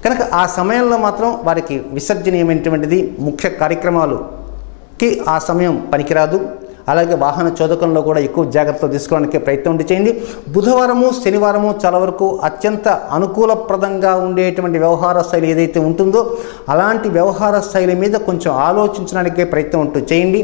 కనుక ఆ సమయంలో మాత్రం వారికి విసర్జనీయమైనటువంటిది ముఖ్య కార్యక్రమాలుకి ఆ సమయం పనికిరాదు. అలాగే వాహన చోదకంలో కూడా ఎక్కువ జాగ్రత్తలు తీసుకోవడానికి ప్రయత్నం చేయండి. బుధవారము శనివారము చాలా వరకు అత్యంత అనుకూలప్రదంగా ఉండేటువంటి వ్యవహార శైలి ఏదైతే ఉంటుందో అలాంటి వ్యవహార శైలి మీద కొంచెం ఆలోచించడానికి ప్రయత్నం చేయండి.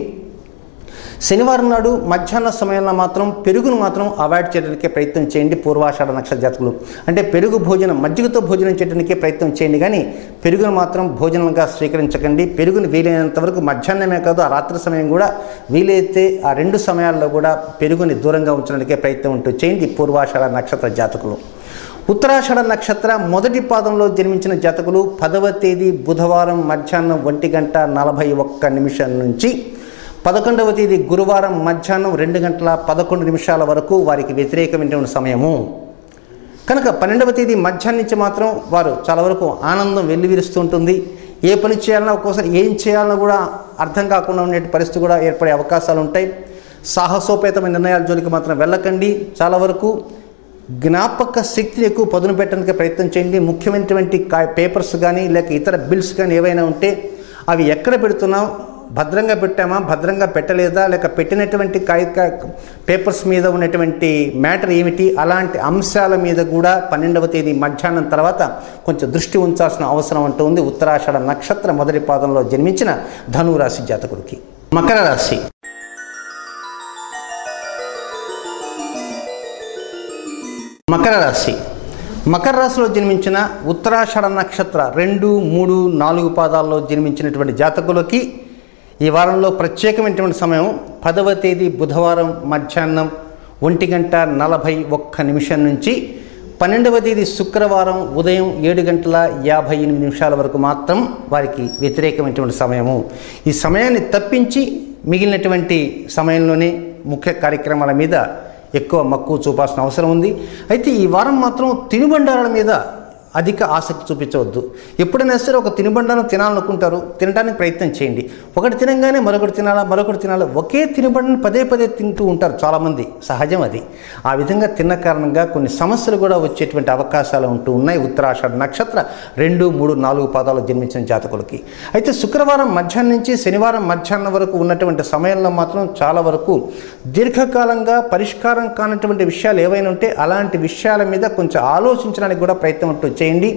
శనివారం నాడు మధ్యాహ్న సమయంలో మాత్రం పెరుగును మాత్రం అవాయిడ్ చేయడానికి ప్రయత్నం చేయండి. పూర్వాషాఢ నక్షత్ర జాతకులు అంటే పెరుగు భోజనం, మజ్జిగతో భోజనం చేయడానికి ప్రయత్నం చేయండి, కానీ పెరుగును మాత్రం భోజనంగా స్వీకరించకండి. పెరుగును వీలైనంత వరకు మధ్యాహ్నమే కాదు ఆ రాత్రి సమయం కూడా వీలైతే ఆ 2 సమయాల్లో కూడా పెరుగుని దూరంగా ఉంచడానికి ప్రయత్నం చేయండి పూర్వాషాఢ నక్షత్ర జాతకులు. ఉత్తరాషాఢ నక్షత్ర మొదటి పాదంలో జన్మించిన జాతకులు 10వ తేదీ బుధవారం మధ్యాహ్నం 1:41 నుంచి 11వ తేదీ గురువారం మధ్యాహ్నం 2:11 వరకు వారికి వ్యతిరేకమైనటువంటి సమయము. కనుక 12వ తేదీ మధ్యాహ్నం నుంచి మాత్రం వారు చాలా వరకు ఆనందం వెల్లివిరుస్తూ ఉంటుంది. ఏ పని చేయాలన్నా ఒక్కోసారి ఏం చేయాలన్నా కూడా అర్థం కాకుండా ఉండే పరిస్థితి కూడా ఏర్పడే అవకాశాలు ఉంటాయి. సాహసోపేతమైన నిర్ణయాల జోలికి మాత్రం వెళ్ళకండి. చాలా వరకు జ్ఞాపక శక్తిని ఎక్కువ పదును పెట్టడానికి ప్రయత్నం చేయండి. ముఖ్యమైనటువంటి పేపర్స్ కానీ లేక ఇతర బిల్స్ కానీ ఏవైనా ఉంటే అవి ఎక్కడ పెడుతున్నాం, భద్రంగా పెట్టామా, భద్రంగా పెట్టలేదా, లేక పెట్టినటువంటి పేపర్స్ మీద ఉన్నటువంటి మ్యాటర్ ఏమిటి, అలాంటి అంశాల మీద కూడా 12వ తేదీ మధ్యాహ్నం తర్వాత కొంచెం దృష్టి ఉంచాల్సిన అవసరం ఉంది ఉత్తరాషాఢ నక్షత్ర మొదటి పాదంలో జన్మించిన ధనురాశి జాతకుడికి. మకర రాశి. మకర రాశి మకర రాశిలో జన్మించిన ఉత్తరాషాఢ నక్షత్ర 2, 3, 4 పాదాల్లో జన్మించినటువంటి జాతకులకి ఈ వారంలో ప్రత్యేకమైనటువంటి సమయం 10వ తేదీ బుధవారం మధ్యాహ్నం 1:41 నుంచి 12వ తేదీ శుక్రవారం ఉదయం 7:58 వరకు మాత్రం వారికి వ్యతిరేకమైనటువంటి సమయము. ఈ సమయాన్ని తప్పించి మిగిలినటువంటి సమయంలోనే ముఖ్య కార్యక్రమాల మీద ఎక్కువ మక్కువ చూపాల్సిన అవసరం ఉంది. అయితే ఈ వారం మాత్రం తినుబండారాల మీద అధిక ఆసక్తి చూపించవద్దు. ఎప్పుడైనా సరే ఒక తినుబండారం తినాలనుకుంటారు, తినడానికి ప్రయత్నం చేయండి. ఒకటి తినగానే మరొకటి తినాలా, ఒకే తినుబండాన్ని పదే తింటూ ఉంటారు చాలామంది, సహజం అది. ఆ విధంగా తిన్న కారణంగా కొన్ని సమస్యలు కూడా వచ్చేటువంటి అవకాశాలు ఉన్నాయి ఉత్తరాషాఢ నక్షత్ర 2, 3, 4 పాదాలు జన్మించిన జాతకులకి. అయితే శుక్రవారం మధ్యాహ్నం నుంచి శనివారం మధ్యాహ్నం వరకు ఉన్నటువంటి సమయంలో మాత్రం చాలా వరకు దీర్ఘకాలంగా పరిష్కారం కానటువంటి విషయాలు ఏవైనా ఉంటే అలాంటి విషయాల మీద కొంచెం ఆలోచించడానికి కూడా ప్రయత్నం చేయండి.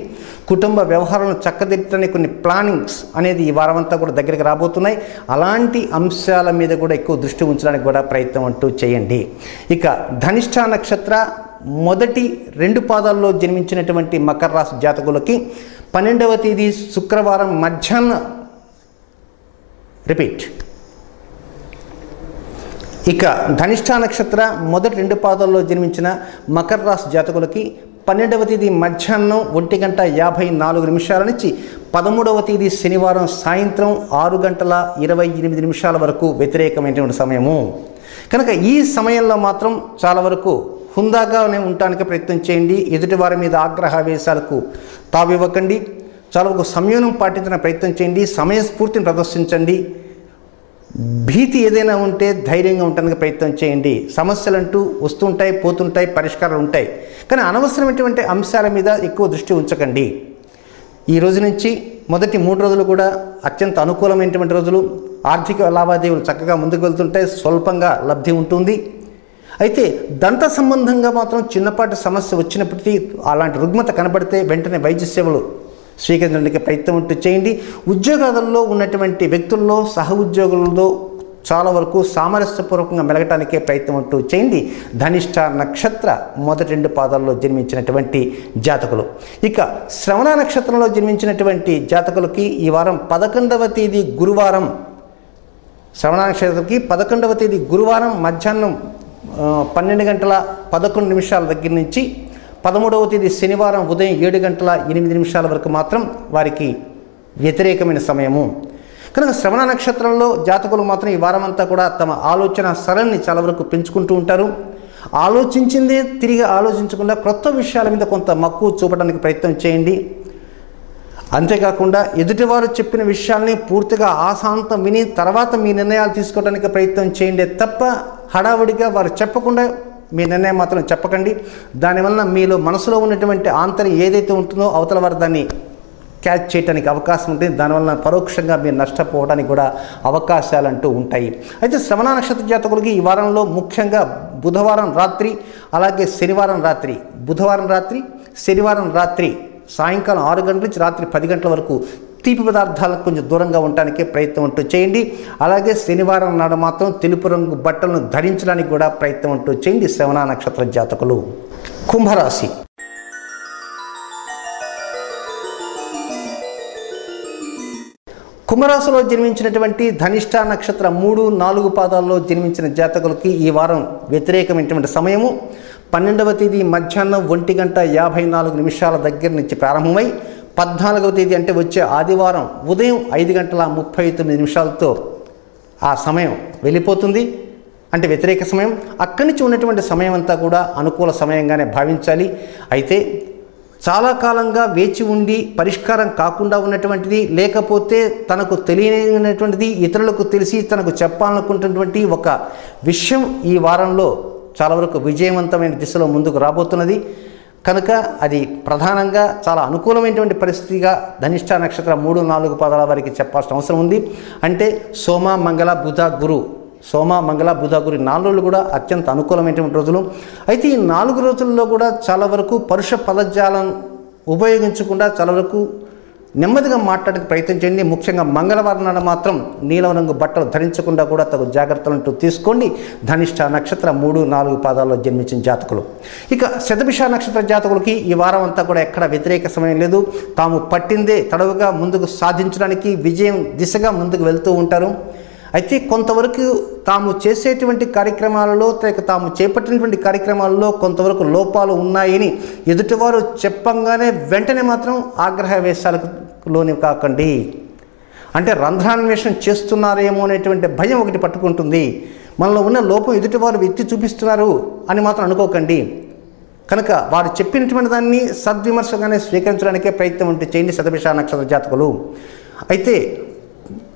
కుటుంబ వ్యవహారాలను చక్కదిద్దడానికి కొన్ని ప్లానింగ్స్ అనేది ఈ వారమంతా కూడా దగ్గరికి రాబోతున్నాయి. అలాంటి అంశాల మీద కూడా ఎక్కువ దృష్టి ఉంచడానికి కూడా ప్రయత్నం చేయండి. ఇక ధనిష్ఠ నక్షత్ర మొదటి 2 పాదాల్లో జన్మించినటువంటి మకర రాశి జాతకులకి 12వ తేదీ శుక్రవారం మధ్యాహ్నం ఇక ధనిష్ఠ నక్షత్ర మొదటి 2 పాదాల్లో జన్మించిన మకర రాశి జాతకులకి 12వ తేదీ మధ్యాహ్నం 1:54 నుంచి 13వ తేదీ శనివారం సాయంత్రం 6:28 వరకు వ్యతిరేకమైనటువంటి సమయము. కనుక ఈ సమయంలో మాత్రం చాలా వరకు హుందాగానే ఉండటానికి ప్రయత్నం చేయండి. ఎదుటివారి మీద ఆగ్రహావేశాలకు తావివ్వకండి. చాలా వరకు సంయమనం పాటించడానికి ప్రయత్నం చేయండి. సమయస్ఫూర్తిని ప్రదర్శించండి. భీతి ఏదైనా ఉంటే ధైర్యంగా ఉండడానికి ప్రయత్నం చేయండి. సమస్యలు అంటూ వస్తుంటాయి, పోతుంటాయి, పరిష్కారాలు ఉంటాయి, కానీ అనవసరమైనటువంటి అంశాల మీద ఎక్కువ దృష్టి ఉంచకండి. ఈ రోజు నుంచి మొదటి 3 రోజులు కూడా అత్యంత అనుకూలమైనటువంటి రోజులు. ఆర్థిక లావాదేవీలు చక్కగా ముందుకు వెళ్తుంటాయి, స్వల్పంగా లబ్ధి ఉంటుంది. అయితే దంత సంబంధంగా మాత్రం చిన్నపాటి సమస్య వచ్చినప్పటికీ అలాంటి రుగ్మత కనబడితే వెంటనే వైద్య సేవలు స్వీకరించడానికి ప్రయత్నం చేయండి. ఉద్యోగాలలో ఉన్నటువంటి వ్యక్తుల్లో సహ ఉద్యోగులలో చాలా వరకు సామరస్యపూర్వకంగా మెలగటానికే ప్రయత్నం చేయండి. ధనిష్ఠ నక్షత్ర మొదటి 2 పాదాల్లో జన్మించినటువంటి జాతకులు. ఇక శ్రవణ నక్షత్రంలో జన్మించినటువంటి జాతకులకి ఈ వారం 11వ తేదీ గురువారం, శ్రవణ నక్షత్రంకి 11వ తేదీ గురువారం మధ్యాహ్నం 12:11 దగ్గర నుంచి 13వ తేదీ శనివారం ఉదయం 7:08 వరకు మాత్రం వారికి వ్యతిరేకమైన సమయము. కనుక శ్రవణ నక్షత్రంలో జాతకులు మాత్రం ఈ వారమంతా కూడా తమ ఆలోచన సరళిని చాలా వరకు పెంచుకుంటూ ఉంటారు. ఆలోచించిందే తిరిగి ఆలోచించకుండా క్రొత్త విషయాల మీద కొంత మక్కువ చూపడానికి ప్రయత్నం చేయండి. అంతేకాకుండా ఎదుటివారు చెప్పిన విషయాల్ని పూర్తిగా ఆశాంతం విని తర్వాత మీ నిర్ణయాలు తీసుకోవడానికి ప్రయత్నం చేయండి తప్ప హడావుడిగా వారు చెప్పకుండా మీ నిర్ణయం మాత్రం చెప్పకండి. దానివల్ల మీలో మనసులో ఉన్నటువంటి ఆంతర్యం ఏదైతే ఉంటుందో అవతల వారు దాన్ని క్యాచ్ చేయడానికి అవకాశం ఉంటుంది. దానివల్ల పరోక్షంగా మీరు నష్టపోవడానికి కూడా అవకాశాలు అంటూ ఉంటాయి. అయితే శ్రవణ నక్షత్ర జాతకులకి ఈ వారంలో ముఖ్యంగా బుధవారం రాత్రి అలాగే శనివారం రాత్రి, బుధవారం రాత్రి శనివారం రాత్రి సాయంకాలం 6 గంటల నుంచి రాత్రి 10 గంటల వరకు తీపి పదార్థాలకు కొంచెం దూరంగా ఉండటానికే ప్రయత్నం అంటూ చేయండి. అలాగే శనివారం నాడు మాత్రం తెలుపు రంగు బట్టలను ధరించడానికి కూడా ప్రయత్నం అంటూ చేయండి శ్రవణ నక్షత్ర జాతకులు. కుంభరాశి. కుంభరాశిలో జన్మించినటువంటి ధనిష్ట నక్షత్ర 3, 4 పాదాల్లో జన్మించిన జాతకులకి ఈ వారం వ్యతిరేకమైనటువంటి సమయము 12వ తేదీ మధ్యాహ్నం 1:54 దగ్గర నుంచి ప్రారంభమై 14వ తేదీ అంటే వచ్చే ఆదివారం ఉదయం 5:39 ఆ సమయం వెళ్ళిపోతుంది. అంటే వ్యతిరేక సమయం. అక్కడి నుంచి ఉన్నటువంటి సమయం అంతా కూడా అనుకూల సమయంగానే భావించాలి. అయితే చాలా కాలంగా వేచి ఉండి పరిష్కారం కాకుండా ఉన్నటువంటిది, లేకపోతే తనకు తెలియనటువంటిది ఇతరులకు తెలిసి తనకు చెప్పాలనుకుంటున్నటువంటి ఒక విషయం ఈ వారంలో చాలా వరకు విజయవంతమైన దిశలో ముందుకు రాబోతున్నది. కనుక అది ప్రధానంగా చాలా అనుకూలమైనటువంటి పరిస్థితిగా ధనిష్ట నక్షత్ర 3, 4 పాదాల వారికి చెప్పాల్సిన అవసరం ఉంది. అంటే సోమ, మంగళ, బుధ, గురు, సోమ, మంగళ, బుధ, గురు 4 రోజులు కూడా అత్యంత అనుకూలమైనటువంటి రోజులు. అయితే ఈ 4 రోజుల్లో కూడా చాలా వరకు పరుష పదజాలం ఉపయోగించకుండా చాలా వరకు నెమ్మదిగా మాట్లాడడానికి ప్రయత్నం చేయండి. ముఖ్యంగా మంగళవారం నాడు మాత్రం నీలం రంగు బట్టలు ధరించకుండా కూడా తగు జాగ్రత్తలు తీసుకోండి ధనిష్ట నక్షత్ర 3, 4 పాదాల్లో జన్మించిన జాతకులు. ఇక శతభిష నక్షత్ర జాతకులకి ఈ వారం అంతా కూడా ఎక్కడ వ్యతిరేక సమయం లేదు. తాము పట్టిందే తడవుగా ముందుకు సాధించడానికి విజయం దిశగా ముందుకు వెళ్తూ ఉంటారు. అయితే కొంతవరకు తాము చేసేటువంటి కార్యక్రమాలలో తాము చేపట్టినటువంటి కార్యక్రమాలలో కొంతవరకు లోపాలు ఉన్నాయని ఎదుటివారు చెప్పంగానే వెంటనే మాత్రం ఆగ్రహవేశాలకు లోని కాకండి. అంటే రంధ్రాన్వేషణ చేస్తున్నారేమో అనేటువంటి భయం ఒకటి పట్టుకుంటుంది. మనలో ఉన్న లోపం ఎదుటివారు ఎత్తి చూపిస్తున్నారు అని మాత్రం అనుకోకండి. కనుక వారు చెప్పినటువంటి దాన్ని సద్విమర్శగానే స్వీకరించడానికే ప్రయత్నం ఉంటే చేయండి శతభిష నక్షత్ర జాతకులు. అయితే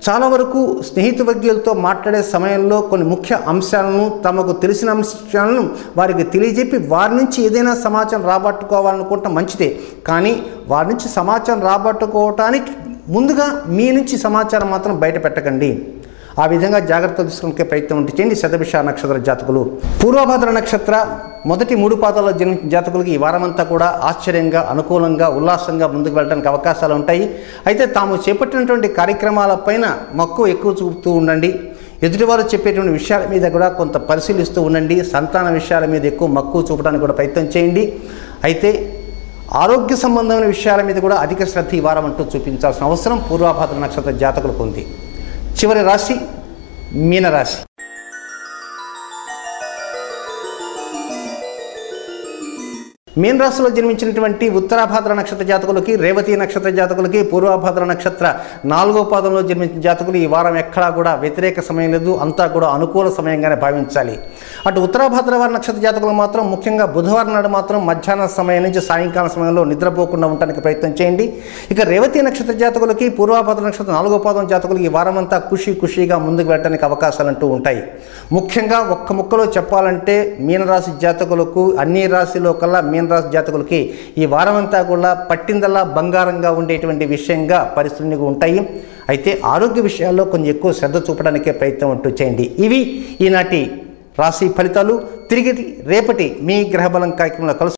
చాలా వరకు స్నేహితువర్గీయులతో మాట్లాడే సమయంలో కొన్ని ముఖ్య అంశాలను, తమకు తెలిసిన అంశాలను వారికి తెలియజెప్పి వారి నుంచి ఏదైనా సమాచారం రాబట్టుకోవాలనుకుంటే మంచిదే. కానీ వారి నుంచి సమాచారం రాబట్టుకోవటానికి ముందుగా మీ నుంచి సమాచారం మాత్రం బయట పెట్టకండి. ఆ విధంగా జాగ్రత్తలు తీసుకునే ప్రయత్నం ఉంటే చేయండి శతభిష నక్షత్ర జాతకులు. పూర్వభద్ర నక్షత్ర మొదటి 3 పాదాల్లో జన్మించిన జాతకులకి ఈ వారమంతా కూడా ఆశ్చర్యంగా, అనుకూలంగా, ఉల్లాసంగా ముందుకు వెళ్ళడానికి అవకాశాలు ఉంటాయి. అయితే తాము చేపట్టినటువంటి కార్యక్రమాలపైన మక్కువ ఎక్కువ చూపుతూ ఉండండి. ఎదుటివారు చెప్పేటువంటి విషయాల మీద కూడా కొంత పరిశీలిస్తూ ఉండండి. సంతాన విషయాల మీద ఎక్కువ మక్కువ చూపడానికి కూడా ప్రయత్నం చేయండి. అయితే ఆరోగ్య సంబంధమైన విషయాల మీద కూడా అధిక శ్రద్ధ ఈ వారం అంటూ చూపించాల్సిన అవసరం పూర్వభద్ర నక్షత్ర జాతకులకు ఉంది. చివరి రాశి మీనరాశి. మీన రాశిలో జన్మించినటువంటి ఉత్తరాభాద్ర నక్షత్ర జాతకులకి, రేవతి నక్షత్ర జాతకులకి, పూర్వభాద్ర నక్షత్ర 4వ పాదంలో జన్మించిన జాతకులు ఈ వారం ఎక్కడా కూడా వ్యతిరేక సమయం లేదు. అంతా కూడా అనుకూల సమయంగానే భావించాలి. అటు ఉత్తరాభాద్ర వారి నక్షత్ర జాతకులు మాత్రం ముఖ్యంగా బుధవారం నాడు మాత్రం మధ్యాహ్నం సమయం నుంచి సాయంకాలం సమయంలో నిద్రపోకుండా ఉండడానికి ప్రయత్నం చేయండి. ఇక రేవతి నక్షత్ర జాతకులకి, పూర్వభాద్ర నక్షత్ర 4వ పాదం జాతకులకి ఈ వారం అంతా ఖుషీగా ముందుకు వెళ్ళడానికి అవకాశాలు అంటూ ఉంటాయి. ముఖ్యంగా ఒక్క ముక్కలో చెప్పాలంటే మీనరాశి జాతకులకు అన్ని రాశిలో కల్లా రాశి జాతకులకి ఈ వారమంతా కూడా పట్టిందల్లా బంగారంగా ఉండేటువంటి విషయంగా పరిస్థితులు ఉంటాయి. అయితే ఆరోగ్య విషయాల్లో కొంచెం ఎక్కువ శ్రద్ధ చూపడానికే ప్రయత్నం అంటూ చేయండి. ఇవి ఈనాటి రాశి ఫలితాలు. తిరిగి రేపటి మీ గ్రహబలం కార్యక్రమంలో కలుసు